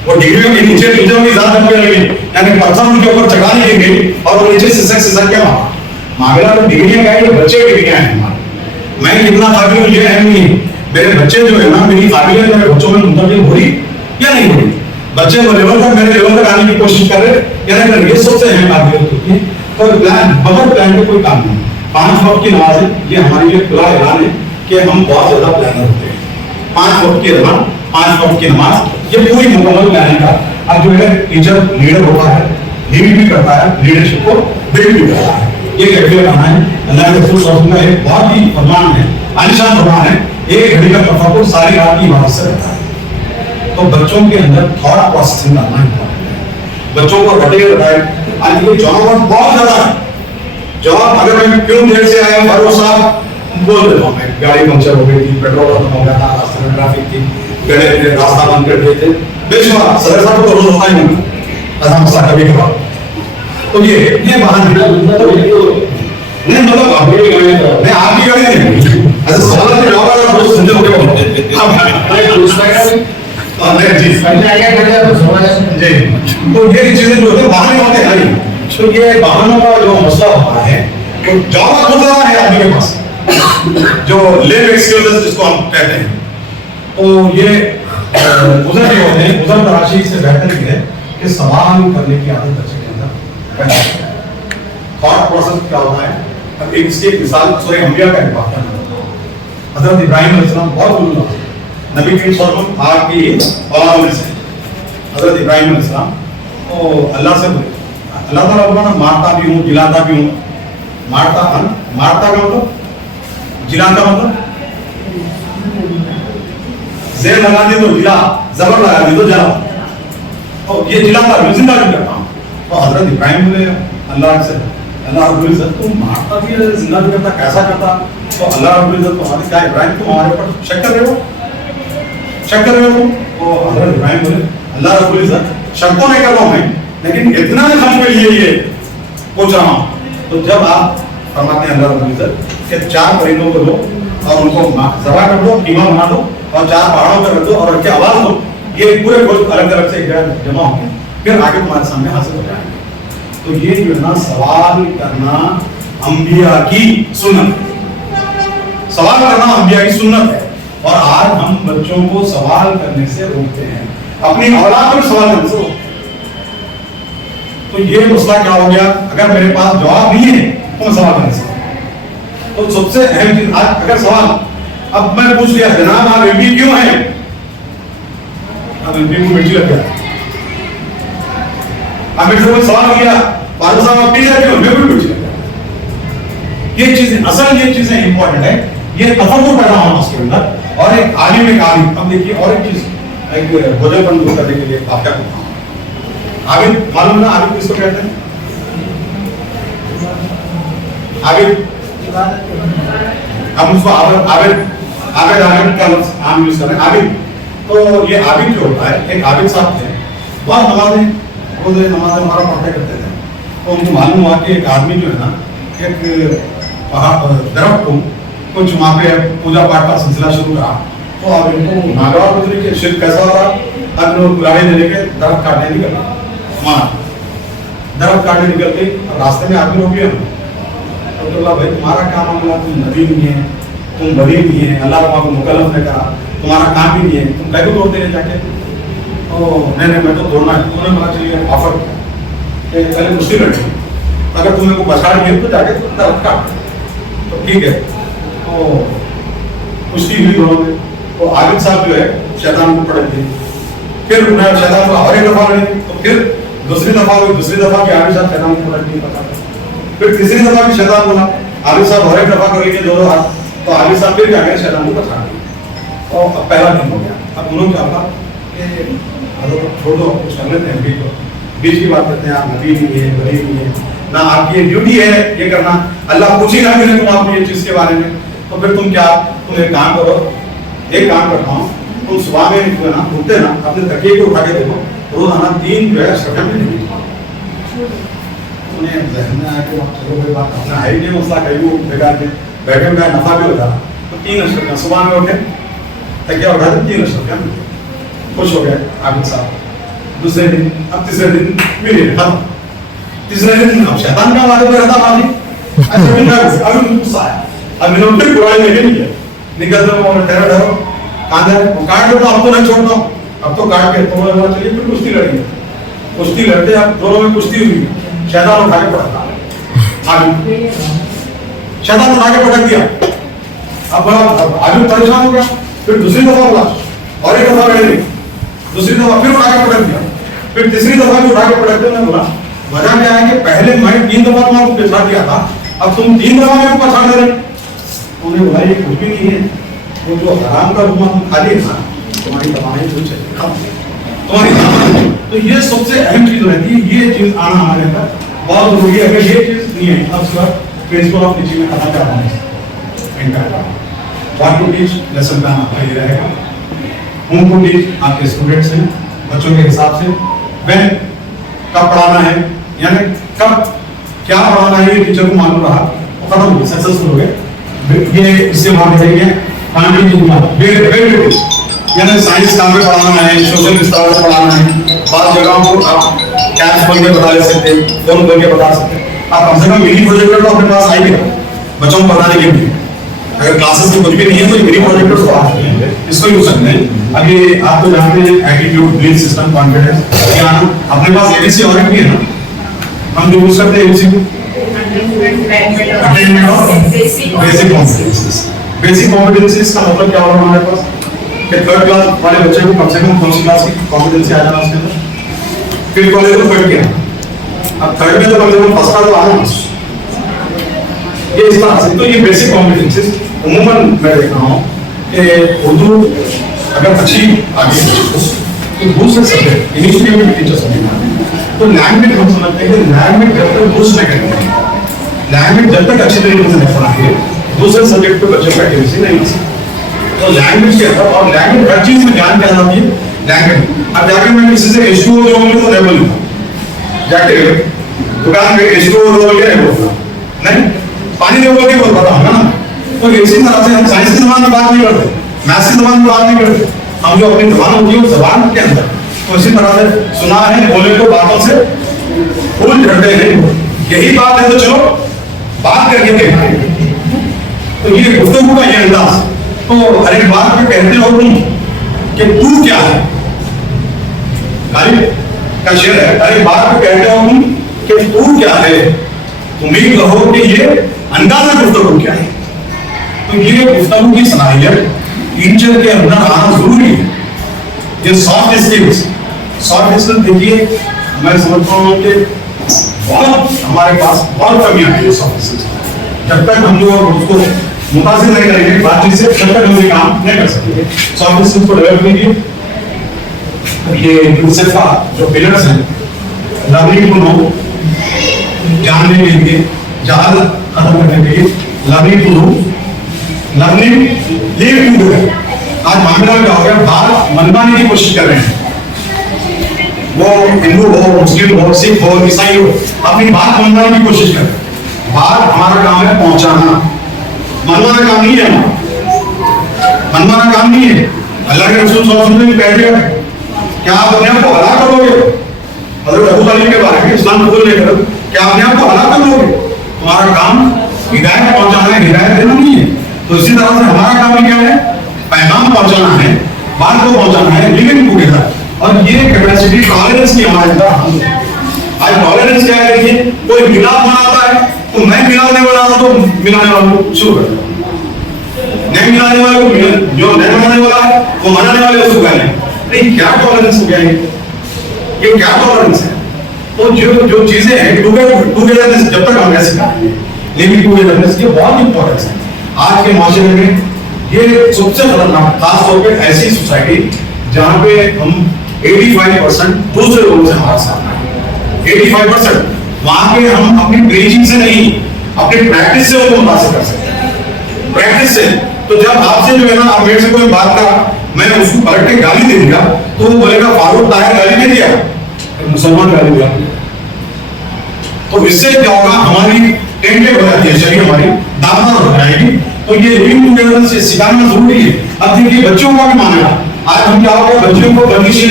वो डिग्रियों के नीचे टीचरों की जात रखे रहे, यानी पर्सन उनके ऊपर चढ़ाने की गई और वो नीचे सिसक के मामला तो डिग्रियां क्या है, बच्चे डिग्रियां हैं हमारे। मैं कितना काबिल हूं ये अहम नहीं, मेरे बच्चे जो है ना मेरी काबिलियत मेरे बच्चों में मुंतकिल हो रही या नहीं हो रही, बच्चे वो लेवल तक मेरे लेवल तक आने की कोशिश कर रहे या नहीं कर रहे, ये सबसे अहम काबिलियत होती है। तो प्लान बगैर प्लान के कोई काम नहीं। 5 वक्त की नमाज है, ये हमारे लिए खुला ऐलान है कि हम बहुत ज्यादा प्लानर होते हैं। 5 वक्त की नमाज, 5 वक्त की नमाज, ये पूरी मुकम्मल प्लानिंग का। अब जो है टीचर लीडर होता है, लीड भी करता है, लीडरशिप को बिल्ड भी करता है, ये कैसे करना है। अल्लाह के रसूल सल्लल्लाहु अलैहि वसल्लम का एक बहुत ही फरमान है, आलिशान फरमान है, एक घड़ी का तफक्कुर सारी रात की इबादत से रहता है। तो बच्चों के अंदर थॉट प्रोसेसिंग करना इंपॉर्टेंट है, बच्चों को रटे बताए। आज ये जॉब बहुत ज्यादा है, जॉब अगर मैं क्यों देर से आया फारूक साहब बोल देता हूँ, मैं गाड़ी पंक्चर हो गई थी, पेट्रोल खत्म हो गया था, रास्ते में ट्रैफिक थी, गड़े थे, रास्ता बंद कर दिए थे, बेशुमार सदर साहब को रोज होता ही नहीं ऐसा मसला कभी कभार। तो ये बहाना नहीं, मतलब मैं आपकी गाड़ी नहीं ऐसे सवाल के जवाब अगर दोस्त सुनते हो जी, तो ये चीजें जो होते हैं बहाने होते हैं। तो ये बहानों का जो मसला होता है तो ज्यादा खुद रहा है आदमी के पास, जो लेव एक्सक्यूजेस जिसको हम कहते हैं, तो ये गुजर के होते हैं। गुजर तराशी से बेहतर ये है कि सवाल करने की आदत बच्चे के अंदर थॉट प्रोसेस क्या होता है। अब एक इसकी मिसाल सूरह अंबिया का एक वाक़या है। हजरत इब्राहिम अलैहिस्सलाम बहुत बुजुर्ग थे, नबी करीम सल्लल्लाहु अलैहि वसल्लम आपकी औलाद में से हजरत इब्राहिम अलैहिस्सलाम तो अल्लाह से बोले, अल्लाह ताला बोला मारता भी हूँ जिलाता भी हूँ। मारता का मतलब, जिलाता मतलब जेर लगा दी तो जिला, जबर लगा दी तो जला, और ये जिलाता भी जिंदा भी करता हूँ। तो हजरत इब्राहिम बोले अल्लाह से अल्लाह रब्बुल इज्जत को मारता भी है, जिंदा भी करता, कैसा करता? तो अल्लाह रब्बुल इज्जत को हमारे क्या इब्राहिम को हमारे पर शक कर रहे हो? शक कर रहे हो? तो हजरत इब्राहिम बोले अल्लाह रब्बुल इज्जत शक तो नहीं कर रहा हूं मैं, लेकिन इतना हम के लिए ये पूछ रहा हूं। तो जब आप फरमाते हैं अल्लाह रब्बुल इज्जत कि 4 परिंदों को दो और उनको ज़बह कर दो, कीमा बना दो और 4 पहाड़ों पर रख दो और रख के आवाज दो, ये पूरे गोश्त अलग अलग से एक जगह जमा होंगे, फिर आगे तुम्हारे सामने हाजिर हो जाएंगे। तो ये जो है ना सवाल करना अंबिया की सुन्नत, सवाल करना अंबिया की सुन्नत है। और आज हम बच्चों को सवाल करने से रोकते हैं, अपनी औलाद पर सवाल करने से रोकते हैं। तो ये मसला क्या हो गया? अगर मेरे पास जवाब नहीं है तो मैं सवाल करने से, तो सबसे अहम चीज आज अगर सवाल, अब मैं पूछ लिया जनाब आप एमपी क्यों हैं? अब एमपी को मिर्ची लग गया, अब मेरे से कोई सवाल किया फादर साहब आप टीचर क्यों? मैं भी मिर्ची लग गया। ये चीजें असल, ये चीजें इंपॉर्टेंट है, ये तफक्कुर पैदा होना उसके अंदर। और एक आलिम एक आलिम, अब देखिए और एक चीज, एक भोजन दूर करने के लिए आप क्या करता हूँ आबिद, मालूम ना आबिद किसको कहते हैं? आबिद, हम उसको आबिद का नाम यूज कर रहे हैं आबिद। तो ये आबिद जो होता है, एक आबिद साहब थे, बहुत नमाजें रोजे नमाजें हमारा पढ़ते करते थे। तो उनको मालूम हुआ कि एक आदमी जो है ना एक दरख्त को कुछ वहाँ पे पूजा पाठ का सिलसिला शुरू करा, तो अब इनको नागवार गुजरी के शिरक कैसा हो रहा, अब लोग गुलाही देने के दरख्त काटने निकल मार दरख्त काटने निकल के रास्ते में आदमी रोक लिया। तो भाई तुम्हारा क्या मामला, तुम नबी नहीं है, तुम वली नहीं है, अल्लाह को मुकल्लफ ने कहा, तुम्हारा काम ही नहीं है, तुम कैसे तोड़ते रहे जाके? नहीं मैं तो तोड़ना है। उन्होंने बोला चलिए ऑफर पहले कुश्ती लड़की, अगर तुम्हें को पछाड़ दिए तो जाके दरख्त काट, तो ठीक है। तो कुश्ती हुई दोनों में, तो आबिद साहब जो है शैतान को पकड़ दिए, फिर उन्हें शैतान को और एक दफा लड़ी, तो फिर दूसरी दफा हुई, दूसरी दफा भी आबिद साहब शैतान को पकड़ दिए, फिर तीसरी दफा भी शैतान बोला, आबिद साहब और एक दफा कर लीजिए दोनों हाथ, तो आबिद साहब फिर क्या गए शैतान को पछाड़ दिया। और अब पहला दिन हो गया। अब उन्होंने क्या कहा कि छोड़ दो, कुछ कर लेते हैं, बीच की बात करते हैं, आप नबी नहीं है, वली नहीं है ना, आपकी ये ड्यूटी है ये करना, अल्लाह पूछेगा कि तुम आपको ये चीज के बारे में, तो फिर तुम क्या, तुम एक काम करो, एक काम करता हूँ, तुम सुबह में जो है ना उठते ना अपने तकिए को उठा के देखो, रोजाना 3 जो है शक्ल में नहीं, उन्हें जहन में आया कि चलो कोई बात अपना है ही नहीं मसला, कहीं वो बेकार के बैठे में नफा भी होता, तो 3 अशरफ सुबह में उठे तकिया उठा दे, 3 अशरफ खुश हो गए आबिद साहब। दूसरे दिन, अब तीसरे दिन मिले खत्म, तीसरे दिन अब शैतान का वादे में रहता माली, अच्छा दिन अभी गुस्सा आया, अब मैंने फिर बुराई लेके नहीं किया, निकलते हो और ठहरो ठहरो कहाँ जाए, काट देता अब तो नहीं छोड़ता हूँ, अब तो काट के तो बोला चलिए फिर कुश्ती लड़ेंगे, कुश्ती लड़ते अब दोनों में कुश्ती हुई, शैतान उठा के पटका, शैतान उठा के पटक दिया। अब बड़ा आदमी परेशान हो गया, फिर दूसरी दफा बोला और एक दफा लड़ेंगे, दूसरी दफा फिर उठा के पटक दिया, फिर तीसरी दफा भी उठा के पटक दिया। बोला वजह क्या है कि पहले मैं 3 दफा तुम्हारे को पछाड़ दिया था, अब तुम 3 दफा मेरे को पछाड़ दे रहे। उन्होंने बोला ये कुछ भी नहीं है, वो जो हराम का रुपया तुम खाली है ना, तुम्हारी कमाई जो चाहिए तुम्हारी कमाई। तो ये सबसे अहम चीज रहती है, ये चीज आना हमारे अंदर बहुत जरूरी है। अगर ये चीज नहीं है, अब उसका प्रिंसिपल ऑफ टीचिंग में खत्म कर रहा है, what to teach lesson plan आपका ये रहेगा, होम टू टीच आपके स्टूडेंट्स हैं बच्चों के हिसाब से, व्हेन कब पढ़ाना है, यानी कब क्या पढ़ाना है ये टीचर को मालूम रहा, वो खत्म हो गया, सक्सेसफुल हो गए। ये इससे बात करेंगे यानी साइंस काम में पढ़ाना है, सोशल विस्तार में पढ़ाना है, बाद जगहों को आप कैंप्स खोल के बता ले सकते हैं, फोन खोल के बता सकते हैं। आप कम से कम मिनी प्रोजेक्टर तो अपने पास आएंगे बच्चों को पढ़ाने के लिए, अगर क्लासेस में कुछ भी नहीं है तो मिनी प्रोजेक्टर तो आप इसको यूज सकते हैं। अब ये आप तो जानते हैं एटीट्यूड, बिलीफ सिस्टम, कॉन्फिडेंस, क्या अपने पास एबीसी और भी है ना, हम जो यूज करते हैं एबीसी अटेनमेंट और बेसिक कॉम्पिटेंसीज। बेसिक कॉम्पिटेंसीज का मतलब क्या होगा हमारे पास कि 3rd क्लास वाले बच्चे को कम से कम 1st क्लास की कॉम्पिटेंसी आ जाना उसके अंदर, फिर कॉलेज में 3rd किया, अब 3rd में तो कम से कम 1st का तो आना, ये इस तरह से। तो ये बेसिक कॉम्पिटेंसीज उम्मन मैं देख रहा हूँ कि उर्दू अगर अच्छी आगे तो दूसरे सब्जेक्ट इंग्लिश में भी टीचर्स नहीं, तो लैंग्वेज हम समझते हैं कि लैंग्वेज डेवलप बूस्ट नहीं करेंगे, लैंग्वेज जब तक अच्छी तरीके से नहीं पढ़ाएंगे दूसरे सब्जेक्ट पे बच्चों का एक्यूरेसी नहीं हो सकती। तो लैंग्वेज के अंदर, और लैंग्वेज हर चीज में ज्ञान क्या होती है, लैंग्वेज। अब जाकर मैं किसी से H2O जोड़ूंगा तो नहीं बोलूंगा, जाके दुकान पे H2O जोड़ के नहीं बोलूंगा, नहीं, पानी दे बोल के बोल रहा हूँ ना। तो इसी तरह से हम साइंस की जबान में बात नहीं करते, मैथ्स की जबान में बात नहीं करते, हम जो अपनी जबान होती है उस जबान के अंदर। तो इसी तरह से सुना है, बोले को बातों से फूल झड़ते नहीं, यही बात है। तो चलो बात करके देखते हैं। तो ये गुफ्तगू का ये अंदाज, तो हर एक बात पे कहते हो तुम कि तू क्या है, गालिब का शेर है, हर एक बात पे कहते हो तुम कि तू क्या है, तुम ही कहो कि ये अंदाजा गुफ्तगू क्या है। तो ये गुफ्तगू की सलाहियत टीचर के अंदर आना जरूरी है। ये सॉफ्ट स्किल्स देखिए, मैं समझता हूँ कि बहुत हमारे पास बहुत कमियां है सॉफ्ट स्किल्स। जब तक हम लोग उसको मुतासिर नहीं करेंगे बातचीत से, तब तक हम ये काम नहीं कर सकते। सॉफ्ट स्किल्स को डेवलप कीजिए। ये यूनिसेफ का जो पिलर्स हैं, लर्निंग टू नो, जानने के लिए, जहाल खत्म करने के लिए, learning to know, learning live to do. आज मामला क्या हो गया, बात मनवाने की कोशिश कर रहे हैं, वो हिंदू हो, मुस्लिम हो, सिख हो, ईसाई हो, अपनी बात मनवाने की कोशिश कर रहे हैं। बात हमारा काम है पहुंचाना, मनवाना काम नहीं है, मनवाना काम नहीं है। अल्लाह के रसूल सल्लल्लाहु अलैहि वसल्लम कह दिया, क्या आप अपने आप को हलाक करोगे? हज़रत अबू तालिब के बारे में इस्लाम कबूल नहीं करो, क्या अपने आप को हलाक करोगे? तुम्हारा काम हिदायत पहुंचाना है, हिदायत देना नहीं है। तो इसी तरह से हमारा काम क्या है, पैगाम पहुंचाना है, बात को पहुंचाना है, लिविंग टुगेदर। और ये कैपेसिटी टॉलरेंस की हमारे अंदर। आज टॉलरेंस क्या है, देखिए कोई मिलाद मनाता है तो मैं मिलाद नहीं बनाता तो मिलाने वालों को शुरू कर देता, नहीं मिलाने वाले को, जो नहीं मनाने वाला है वो मनाने वाले उसको कहने। नहीं, क्या टॉलरेंस हो गया ये क्या टॉलरेंस है? तो जो चीजें हैं टुगेदरनेस, जब तक हम ऐसे करेंगे, लिविंग टुगेदरनेस ये बहुत इंपॉर्टेंस है आज के माशरे में। ये सबसे खतरनाक, खास तौर पे ऐसी सोसाइटी जहां पे हम 85% दूसरे लोगों से हमारा सामना है, 85% वहां पे हम अपनी प्रीचिंग से नहीं, अपनी प्रैक्टिस से उनको मुतासिर कर सकते हैं, प्रैक्टिस से। तो जब आपसे जो है ना, आप मेरे से कोई बात करा, मैं उसको पलट के गाली दे दिया तो वो बोलेगा फारूक ताहिर गाली नहीं दिया, मुसलमान गाली दिया। तो इससे क्या होगा, हमारी टेंटेड हो जाती है, शरीर हमारी दामदार हो जाएगी। तो ये लिविंग टुगेदर से सिखाना जरूरी है। अब देखिए बच्चों का भी मानेगा, आज हम क्या हो गया, बच्चों को बंदिशें,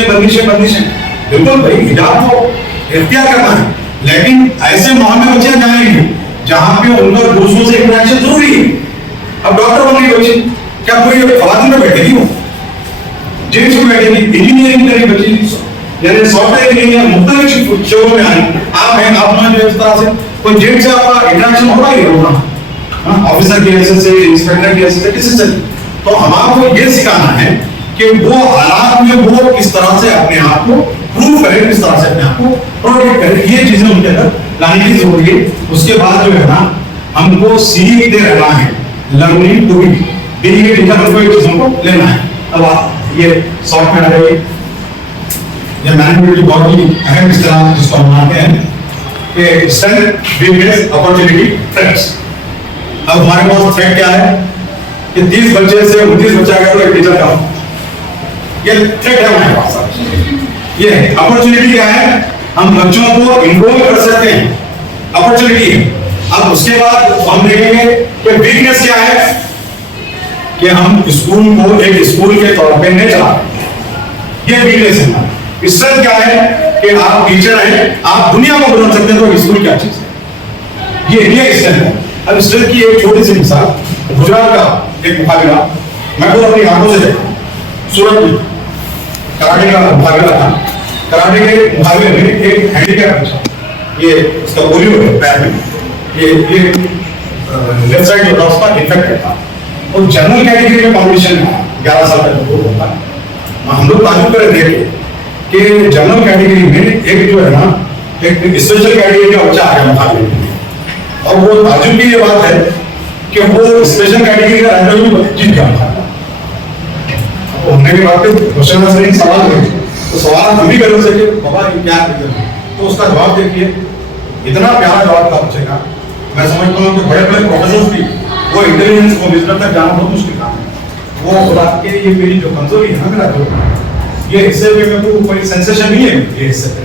बिल्कुल भाई हिजाब को इख्तियार करना है, लेकिन ऐसे माहौल में बच्चे जाएंगे जहां पे उनका दूसरों से इंटरेक्शन जरूरी है। अब डॉक्टर बन रही बच्ची, क्या पूरी खवातीन में बैठेगी, वो जेंट्स में बैठेगी, इंजीनियरिंग करेगी बच्ची, यानी सॉफ्टवेयर इंजीनियर मुख्तलिफ शोबों में आए। आप हैं, आप जो इस तरह से कोई जेंट्स से आपका इंटरेक्शन होगा ही होगा, ऑफिसर की हैसियत से, इंस्पेक्टर की हैसियत से, किसी से। तो हमारे ये सिखाना है कि वो हालात में वो किस तरह से अपने आप को प्रूव करे, किस तरह से अपने आप को प्रोटेक्ट करे, ये चीजें उनके अंदर लाने की जरूरत है। उसके बाद जो है ना, हमको सीखते रहना है, learning to be, being a teacher, हमको ये चीजों को लेना है। अब आप ये सॉफ्टवेयर है, ये मैनेजमेंट की बहुत ही अहम इस्तेमाल जिसको हम मानते हैं कि स्ट्रेंथ, वीकनेस, अपॉर्चुनिटी, थ्रेट्स। अब हमारे पास थ्रेट क्या है कि 30 बच्चे से 29 बच्चा का तो एक टीचर का, ये थ्रेट है हमारे पास। ये अपॉर्चुनिटी क्या है, हम बच्चों को इनरोल कर सकते हैं, अपॉर्चुनिटी है। अब उसके बाद हम देखेंगे कि वीकनेस क्या है, कि हम स्कूल को एक स्कूल के तौर पे नहीं चला, ये वीकनेस है। स्ट्रेंथ क्या है कि आप टीचर हैं, आप दुनिया को बदल सकते हैं, तो स्कूल क्या चीज है, ये स्ट्रेंथ है। अब स्ट्रेंथ की एक छोटी सी मिसाल, गुजरात का एक मुकाबला मैं खुद अपनी आंखों से देखा, सूरत में कराटे का मुकाबला था। कराटे के मुकाबले में एक हैंडीकैप बच्चा, ये इसका पोलियो है पैर में, ये लेफ्ट साइड जो था उसका इन्फेक्टेड था, और जनरल कैटेगरी में कॉम्पिटिशन है, 11 साल का जो होता है। हम लोग ताजुब कर रहे थे कि जनरल कैटेगरी में एक जो है ना, एक स्पेशल कैटेगरी का बच्चा आया मुकाबले में, और वो ताजुब की ये बात है कि वो स्पेशल कैटेगरी का रहता जीत गया था। होने के बाद क्वेश्चन आंसर सवाल हुए, तो सवाल हम भी कर सकते बाबा ये क्या है, तो उसका जवाब देखिए, इतना प्यारा जवाब था बच्चे का मैं समझता हूँ कि बड़े बड़े प्रोफेसर भी वो इंटेलिजेंस को विजडम तक जाना बहुत मुश्किल काम है। वो खुदा के ये मेरी जो कमजोरी है ना मेरा जो ये हिस्से में मेरे को कोई सेंसेशन नहीं है ये हिस्से पे।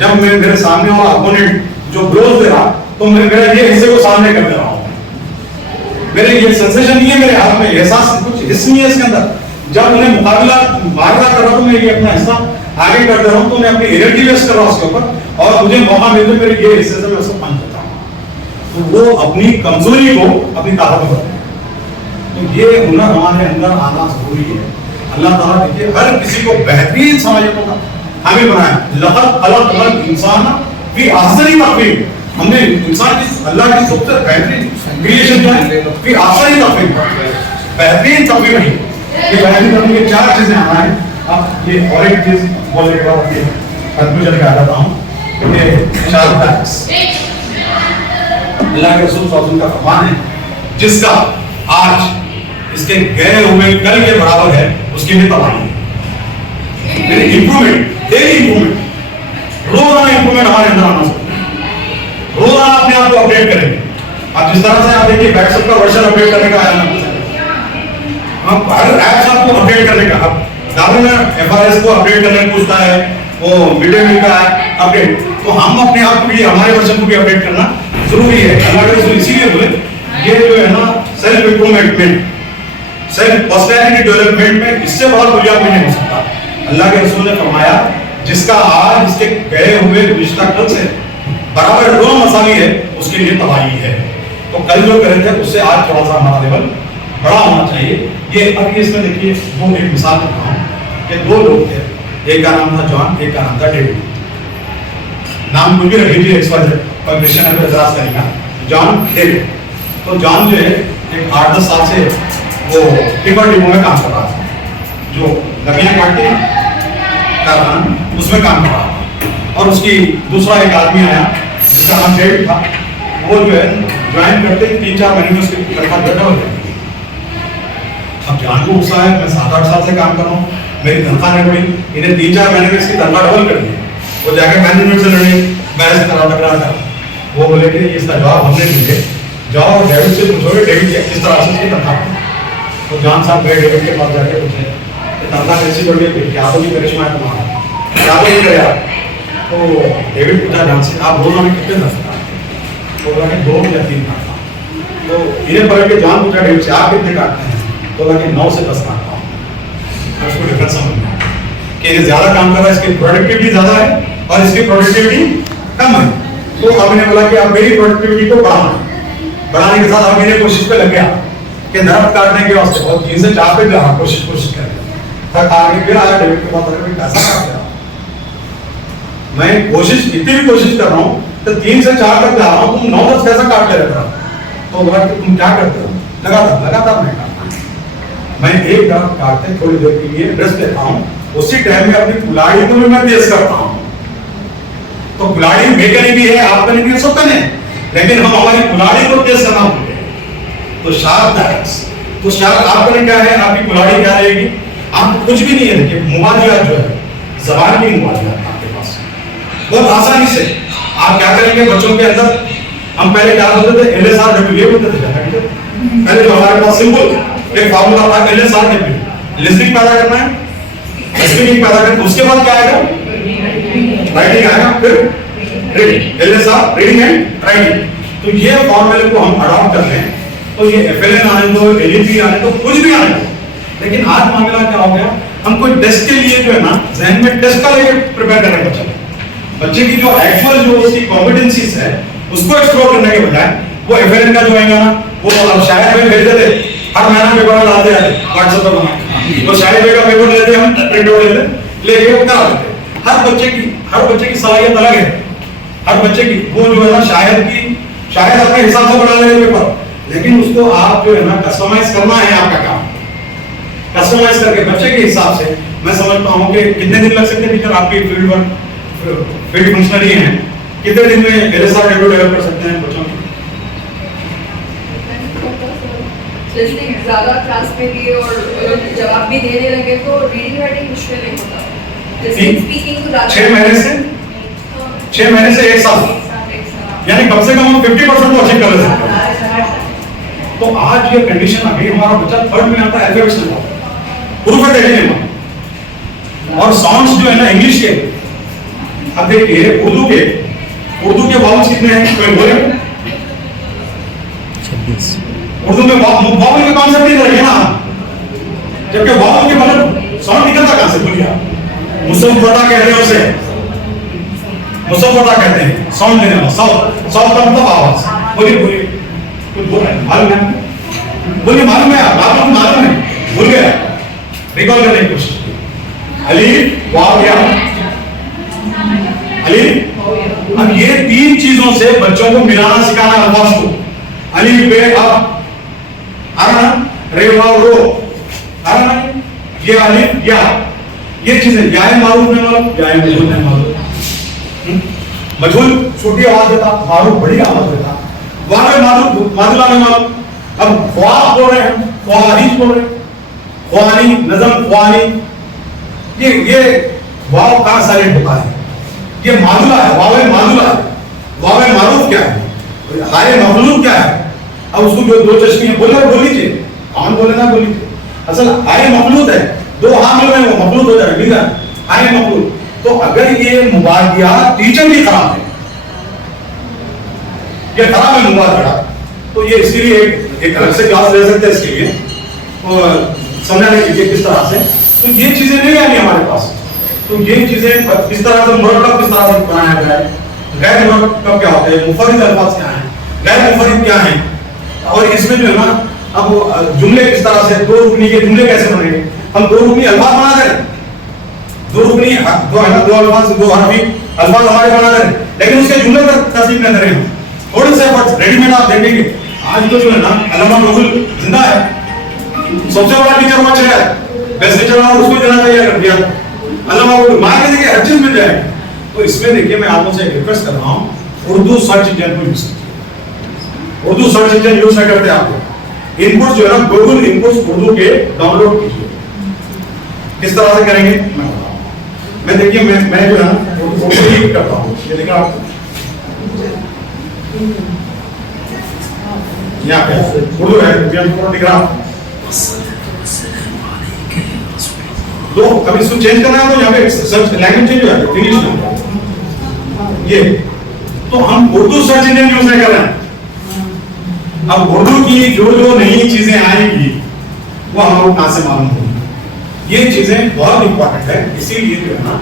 जब मैं मेरे सामने वाला अपोनेंट जो ब्लोज दे रहा तो मैं मेरा ये हिस्से को सामने कर दे रहा हूँ। मेरे ये सेंसेशन नहीं है मेरे हाथ में, एहसास कुछ हिस्स नहीं है इसके अंदर। जब उन्हें मुकाबला मारना कर रहा तो मैं ये अपना हिस्सा आगे कर दे रहा हूँ तो मैं अपनी एनर्जी वेस्ट कर रहा हूँ उसके ऊपर और मुझे मौका मिलता है मेरे ये हिस्से से मैं उसको पंच देता हूँ। तो वो अपनी कमजोरी को अपनी ताकत में बदलते हैं। तो ये हुनर हमारे अंदर आना जरूरी है। अल्लाह ताला देखिए हर किसी को बेहतरीन समझने का हमें बनाया। लक़द खलक़नल इंसान फी अहसनी तक़वीम। हमने इंसान की अल्लाह की सबसे बेहतरीन क्रिएशन क्या है? फी अहसनी तक़वीम, बेहतरीन तक़वीम है। ये बेहतरीन तक़वीम के चार चीजें हमारे। अब ये और एक चीज बोलने के बाद ये कंक्लूजन पे आ जाता हूँ। ये चार फैक्ट्स अल्लाह के रसूल सल्लल्लाहु अलैहि वसल्लम का फरमान है जिसका आज इसके गए हुए कल के बराबर है उसकी भी तबाही है। इंप्रूवमेंट, डेली इंप्रूवमेंट, रोजाना इंप्रूवमेंट हमारे अंदर आना चाहिए। रोजाना अपने आप को अपडेट करेंगे। आप जिस तरह से आप देखिए व्हाट्सएप का वर्जन अपडेट करने का आया ना, आप हर ऐप्स आपको अपडेट करने का, आप दारू में एफआरएस को अपडेट करने को पूछता है, वो वीडियो मिल का अपडेट, तो हम अपने आप को भी हमारे वर्जन को भी अपडेट करना जरूरी है। अल्लाह के रसूल इसीलिए बोले ये जो है ना सेल्फ इंप्रूवमेंट में, सेल्फ पर्सनैलिटी डेवलपमेंट में इससे बड़ा बुनियाद नहीं हो सकता। अल्लाह के रसूल ने फरमाया जिसका आज इसके गए हुए गुज़िश्ता कल से बराबर दो मसावी है उसके लिए तबाही है। तो कल जो करे थे उससे आज थोड़ा सा हमारा लेवल बड़ा होना चाहिए। ये अब इसमें देखिए वो एक मिसाल देता हूँ कि दो लोग थे, एक का नाम था जॉन, एक का नाम था डेविड। नाम कुछ भी रख लीजिए, इस पर क्वेश्चन है तो एतराज करेगा। John, David. तो जॉन जो है एक 8-10 साल से वो टिपर डिपो में काम कर रहा था, जो लकड़ियाँ काटते हैं कारखाना उसमें काम कर रहा था। और उसकी दूसरा एक आदमी आया जिसका नाम डेविड था, वो जो है ज्वाइन करते 3-4 महीने में उसकी तनख्वाह डबल हो गई। अब जान को गुस्सा है, मैं 7-8 साल से काम कर रहा हूँ, मेरी तनख्वाह नहीं बढ़ी, इन्हें 3-4 महीने में इसकी तनख्वाह डबल कर दी। वो जाकर मैनेजमेंट से लड़े, बहस करा टकरा था। वो बोले कि इसका जवाब हमने दिए, जाओ डेविड से पूछोगे डेविड किस तरह से इसकी तनख्वाह। तो जान साहब गए डेविड के पास जाके पूछे तनख्वाह कैसी बढ़ गई, क्या तो नहीं करिश्मा है तुम्हारा, क्या तो नहीं गया। तो डेविड पूछा जान से आप रोज हमें कितने दस काटते? तो बोला कि 2 या 3 काटता। तो इन्हें पकड़ के जान पूछा डेविड से आप कितने काटते हैं? तो बोला कि 9 से 10 काटता हूँ। उसको डिफरेंस समझ में आया कि ये ज्यादा काम कर रहा है, इसकी प्रोडक्टिविटी ज्यादा है और इसकी प्रोडक्टिविटी कम है। तो अब इन्हें बोला कि आप मेरी प्रोडक्टिविटी को बढ़ाने के साथ अब इन्हें कोशिश पे लग गया कि दरख्त काटने के वास्ते और 3 से 4 पे जा रहा कोशिश कर रहा आगे फिर आया डेविड के पास अगर पैसा काट रहा मैं कोशिश इतनी भी कोशिश कर रहा हूँ तो 3 से 4 तक जा रहा हूँ, तुम 9-10 कैसा काट ले रहा। तो बोला कि तुम क्या करते हो? लगातार मैं काटता हूँ। मैं एक दरख्त काटते थोड़ी देर के लिए रेस्ट लेता हूँ, उसी टाइम में अपनी कुल्हाड़ी को भी मैं तेज करता हूँ। तो कुल्हाड़ी मेकनी भी है, आपका नहीं है, सबका नहीं, लेकिन हम हमारी कुल्हाड़ी को तेज करना भूल गए। तो शार्प डायरेक्ट्स, तो शार्प आपका क्या है, आपकी कुल्हाड़ी क्या रहेगी? आप कुछ भी नहीं है। देखिए मुवाजियात जो है ज़बान की मुवाजियात आपके पास बहुत आसानी से आप क्या करेंगे। बच्चों के अंदर हम पहले क्या बोलते थे, LSRW बोलते थे। पहले जो हमारे पास सिंपल एक फार्मूला था LSRW, लिसनिंग पैदा करना है, स्पीकिंग पैदा करना, उसके बाद क्या आएगा? राइटिंग आएगा, फिर reading, LSR reading and writing. तो ये फॉर्मूले को हम अडॉप्ट कर लें तो ये FLN आने दो, LEP आने दो, कुछ भी आने दो। लेकिन आज मामला क्या हो गया, हम कोई टेस्ट के लिए जो है ना जहन में टेस्ट का लेके प्रिपेयर कर रहे हैं। बच्चे की जो एक्चुअल जो उसकी कॉम्पिटेंसीज है उसको एक्सप्लोर करने के बजाय वो FLN का जो आएगा ना वो अब शायद में भेज देते, हर महीना पेपर डालते रहते व्हाट्सएप पर बना, तो शायद का पेपर लेते हम प्रिंट आउट लेते लेके वो करा देते। हर बच्चे की सलाहियत अलग है, हर बच्चे की वो जो है ना शायद अपने हिसाब से बना लेते पेपर, लेकिन उसको आप जो है ना कस्टमाइज करना है। आपका काम कस्टमाइज करके बच्चे के हिसाब से मैं समझता हूँ कि कितने दिन लग सकते हैं टीचर आपकी फील्ड फंक्शनरी हैं, कितने दिन में LSRW डेवलप कर सकते हैं बच्चों को? जैसे ज़्यादा क्लास में लिए और जवाब भी देने लगे तो रीडिंग राइटिंग मुश्किल नहीं होता, जैसे स्पीकिंग तो 6 महीने से 1 साल, यानी कम से कम हम 50% तो अचीव कर तो आज ये कंडीशन आ गई, हमारा बच्चा 3rd में आता है अल्फाबेट्स में प्रूफ है देखने में, और साउंड्स जो है ना इंग्लिश के, अब देखिए उर्दू के वावल्स कितने हैं कोई बोले? 26 उर्दू में वावल के कॉन्सेप्ट नहीं रखे ना, जबकि वावल के मतलब साउंड निकलता कहां से? बोलिए आप। मुसव्वदा कहते हैं उसे, मुसव्वदा कहते हैं साउंड देने वाला, साउंड का मतलब आवाज। बोलिए कुछ बोल रहे हैं, मालूम है? बोलिए मालूम है? आप मालूम है? भूल गया? रिकॉल करने की कोशिश। अलीफ वाव या अलीफ। अब ये 3 चीजों से बच्चों को मिलाना सिखाना अल्फाज को। अलीफ बे अब आ रहा, रे वाव रो आ रहा, ये अलीफ या, ये चीजें या मारूफ नहीं मालूम, या मजहूल नहीं मालूम। मजहूल छोटी आवाज देता, मारूफ बड़ी आवाज देता, वाव में मादुला नहीं मालूम। अब ख्वाब बोल रहे हैं, ख्वाहिश बोल रहे हैं, ख्वानी नज़म ख्वानी, ये वाव का साइलेंट होता है, ये मादुला है, वाव मादुला है। वाव मारूफ क्या है, हाय मखलूक क्या है? अब उसको जो 2 चश्मे हैं बोल लीजिए, कौन बोले ना बोल लीजिए। असल हाय मखलूक है, 2 हाथ में वो मखलूक हो जाएगा, ठीक है? हाय मखलूक। तो अगर ये मुबादियात टीचर भी खराब है, ये खराब है मुबादला, तो ये इसलिए एक अलग से क्लास ले सकते हैं इसके लिए और समझाने के लिए किस तरह से। तो ये चीजें नहीं आनी हमारे पास, तो ये चीजें किस तरह से मुरक्कब किस तरह से बनाया जाए, गैर मुरक्कब क्या होते हैं, मुफर्रिद अल्फाज क्या हैं, गैर मुफर्रिद क्या हैं, और इसमें जो है ना अब जुमले किस तरह से, 2 रुकनी के जुमले कैसे बनेंगे? हम 2 रुकनी अल्फाज बना दें, 2 रुकनी दो है ना, 2 अल्फाज 2 हरफी अल्फाज हमारे बना दें, लेकिन उसके जुमले तक तस्लीम न करें। थोड़े से रेडीमेड आप देखेंगे आज तो जो है ना अल्लामा रुहुल जिंदा है, सबसे बड़ा टीचर वहां चला है, बेस्ट टीचर उसको देना चाहिए कर दिया अल्लामा रुहुल, मार के देखिए हर चीज मिल जाएगी। तो इसमें देखिए मैं आप लोगों से रिक्वेस्ट कर रहा हूँ, उर्दू सर्च इंजन को यूज कीजिए। उर्दू सर्च इंजन यूज नहीं करते आप लोग, इनपुट जो है ना गूगल इनपुट्स उर्दू के डाउनलोड कीजिए। किस तरह से करेंगे मैं बताऊँ। मैं देखिए मैं जो है ना उर्दू ही करता हूँ, ये देखिए आप यहाँ पे उर्दू है, दिख रहा दो, अब इसको चेंज करना है तो यहाँ पे सर्च लैंग्वेज चेंज हो जाती है, इंग्लिश में ये। तो हम उर्दू सर्च इंजन यूज नहीं कर रहे हैं। अब उर्दू की जो नई चीजें आएंगी वो हमको कहां से मालूम होगी, ये चीजें बहुत इंपॉर्टेंट है। इसीलिए जो है ना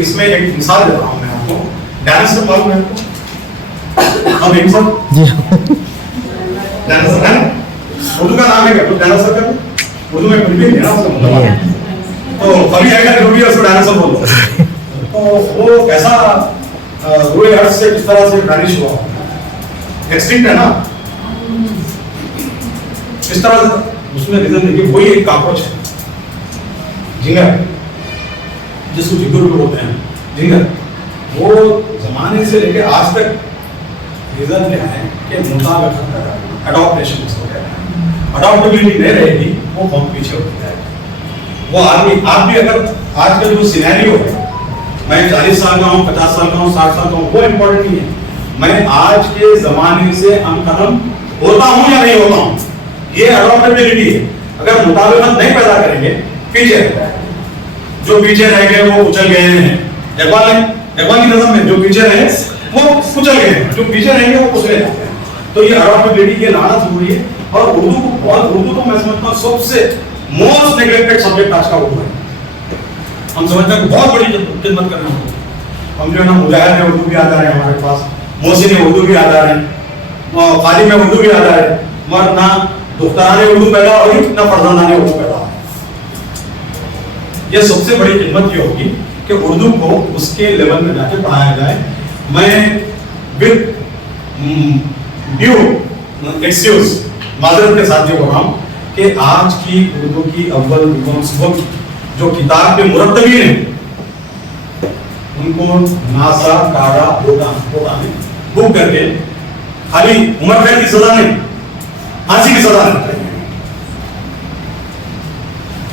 इसमें एक मिसाल देता हूँ मैं आपको, डायनासोर मालूम है आपको? अब एक सब डायनासोर है ना, उर्दू का नाम है क्या? तो डायनासोर का उर्दू में कुछ भी नहीं है ना उसका मतलब, तो कभी अगर जो भी उसको डायनासोर बोलो तो वो कैसा रूए अर्थ से किस तरह से वैनिश हुआ, एक्सटिंक्ट है ना, इस तरह से। उसमें रीजन देखिए, कोई एक कॉकरोच है, झिंगर, जिसको झिंगुर भी बोलते हैं, झिंगर, वो जमाने से लेके आज तक रीजन क्या है कि मुताबिकत करना, अडॉप्टेशन इसको कहते हैं, अडॉप्टेबिलिटी नहीं रहेगी वो बहुत पीछे हो जाएगा। वो आदमी आप भी अगर आज का जो सिनेरियो है, मैं 40 साल का हूँ, 50 साल का हूँ, 60 साल का हूँ, वो इम्पोर्टेंट नहीं है, मैं आज के जमाने से हम कदम होता हूँ या नहीं होता हूँ, ये अडॉप्टेबिलिटी है। अगर मुताबिकत नहीं पैदा करेंगे पीछे, जो पीछे रह गए वो कुचल गए हैं। इकबाल की नज़म में जो पीछे रहे वो कुचल गए हैं, जो पीछे रहेंगे वो कुचले जाते हैं। तो ये अडॉप्टेबिलिटी के लाना जरूरी है। और उर्दू को तो मैं समझता हूँ सबसे मोस्ट नेग्लेक्टेड सब्जेक्ट आज का उर्दू है। हम समझते हैं बहुत बड़ी खिदमत कर रहे हैं हम, जो है ना मुजाहिद में उर्दू भी आ जा रहे हैं हमारे पास, मोहसिन में उर्दू भी आ जा रहे हैं, खाली में उर्दू भी आ जा रहे हैं, मगर ना दुख्तराने उर्दू पैदा हो रही ना फर्जंदाने उर्दू पैदा हो। ये सबसे बड़ी खिदमत ये होगी कि उर्दू को उसके लेवल में जाके पढ़ाया जाए। मैं विद ड्यू एक्सक्यूज माजरत के साथ ये बोल रहा हूँ कि आज की उर्दू की अव्वल सुबह जो किताब के मुरत्तबीन हैं उनको नासा कारा बोटा में बुक करके खाली उम्र कैद की सजा नहीं, फांसी की सजा नहीं,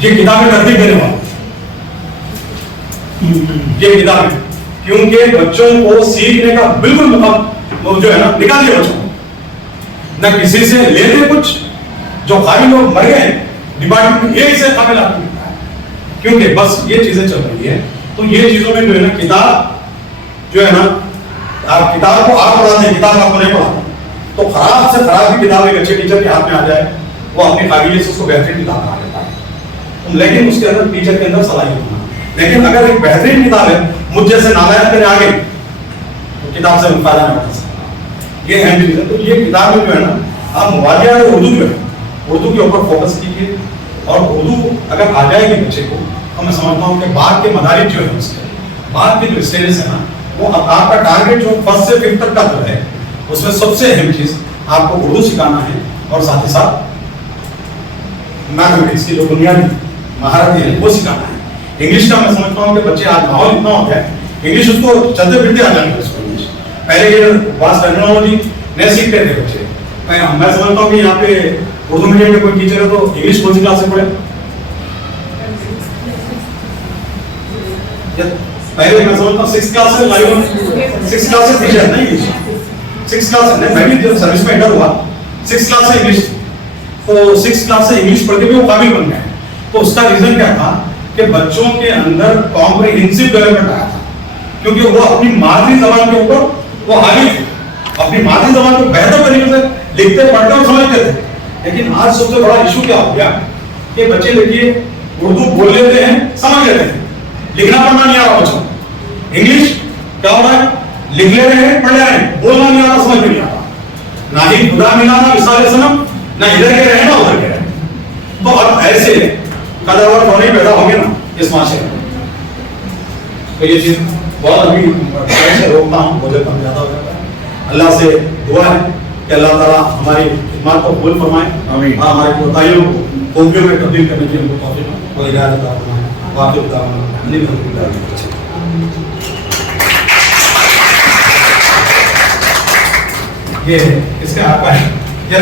ये किताबें तरतीब देने वाले ये किताबें, क्योंकि बच्चों को सीखने का बिल्कुल मतलब जो है ना निकाल दिया बच्चों نہ کسی سے لیتے کچھ. جو قابل لوگ مر گئے ڈپارٹمنٹ ایک سے قابل آپ ملتا ہے, کیونکہ بس یہ چیزیں چل رہی ہے. تو یہ چیزوں میں جو ہے نا کتاب جو ہے نا, آپ کتاب کو آپ پڑھاتے ہیں, کتاب آپ کو نہیں پڑھاتے, تو خراب سے خراب بھی کتاب ایک اچھے ٹیچر کے ہاتھ میں آ جائے, وہ اپنی قابلیت سے اس کو بہترین کتاب بنا لیتا ہے, لیکن اس کے اندر ٹیچر کے اندر صلاحیت ہونا. لیکن اگر ایک بہترین کتاب ہے, مجھ جیسے نالائق کرنے آ گئی, تو کتاب سے فائدہ نہیں ہوتا. یہ اہم چیز ہے. تو یہ کتاب میں جو ہے نا, آپ مواضعات اردو جو ہے, اردو کے اوپر فوکس کیجیے, اور اردو اگر آ جائے گی بچے کو, تو میں سمجھتا ہوں کہ بعد کے مدارج جو ہے اس کے بعد کے جو اسٹیجز ہے نا, وہ آپ کا ٹارگیٹ جو فرسٹ سے ففتھ تک کا جو ہے, اس میں سب سے اہم چیز آپ کو اردو سکھانا ہے, اور ساتھ ہی ساتھ میتھمیٹکس کی جو بنیادی مہارتیں ہیں وہ سکھانا ہے. انگلش کا میں سمجھتا ہوں کہ بچے آج ماحول اتنا ہو گیا ہے, انگلش اس کو چلتے پھرتے آ جائیں گے اس کو. انگلش پہلے یہ واس ٹرمینالوجی نہیں سیکھتے تھے بچے. میں سمجھتا ہوں کہ یہاں پہ اردو میڈیم میں کوئی ٹیچر ہے تو انگلش کون سی کلاس سے پڑھے؟ پہلے میں سمجھتا ہوں 6 کلاس سے لائیو 6 کلاس سے ٹیچر نہیں انگلش 6 کلاس سے. میں بھی جب سروس میں انٹر ہوا 6 کلاس سے انگلش, تو 6 کلاس سے انگلش پڑھ کے بھی وہ قابل بن گئے. تو اس کا ریزن کیا تھا کہ بچوں کے اندر کمپریہنسو ڈیولپمنٹ آیا تھا, کیونکہ وہ اپنی مادری زبان کے اوپر وہ حاوی تھے, اپنی مادری زبان کو بہتر طریقے سے لکھتے پڑھتے اور سمجھتے تھے. لیکن آج سب سے بڑا ایشو کیا ہو گیا کہ بچے دیکھیے اردو بول لیتے ہیں, سمجھ لیتے ہیں, لکھنا پڑھنا نہیں آ رہا بچوں. انگلش کیا ہو رہا ہے, لکھ لے رہے ہیں, پڑھ لے رہے ہیں, بولنا نہیں آ رہا, سمجھ نہیں آ رہا. نہ ہی خدا ملا, نہ مثال سنم, نہ ادھر کے رہے نہ ادھر کے رہے. تو اب ایسے قدر اور ہونے پیدا ہوں گے نا اس معاشرے میں. تو یہ چیز بہت ابھی سے روکتا ہوں, مجھے کم زیادہ ہو جاتا ہے. اللہ سے دعا ہے کہ اللہ تعالیٰ ہماری خدمات کو قبول فرمائے, اور ہماری کوتاہیوں کو خوبیوں میں تبدیل کرنے کی ہم کو توفیق اور ہدایت عطا فرمائے. واقعی یہ اس کا آپ کا ہے, یہ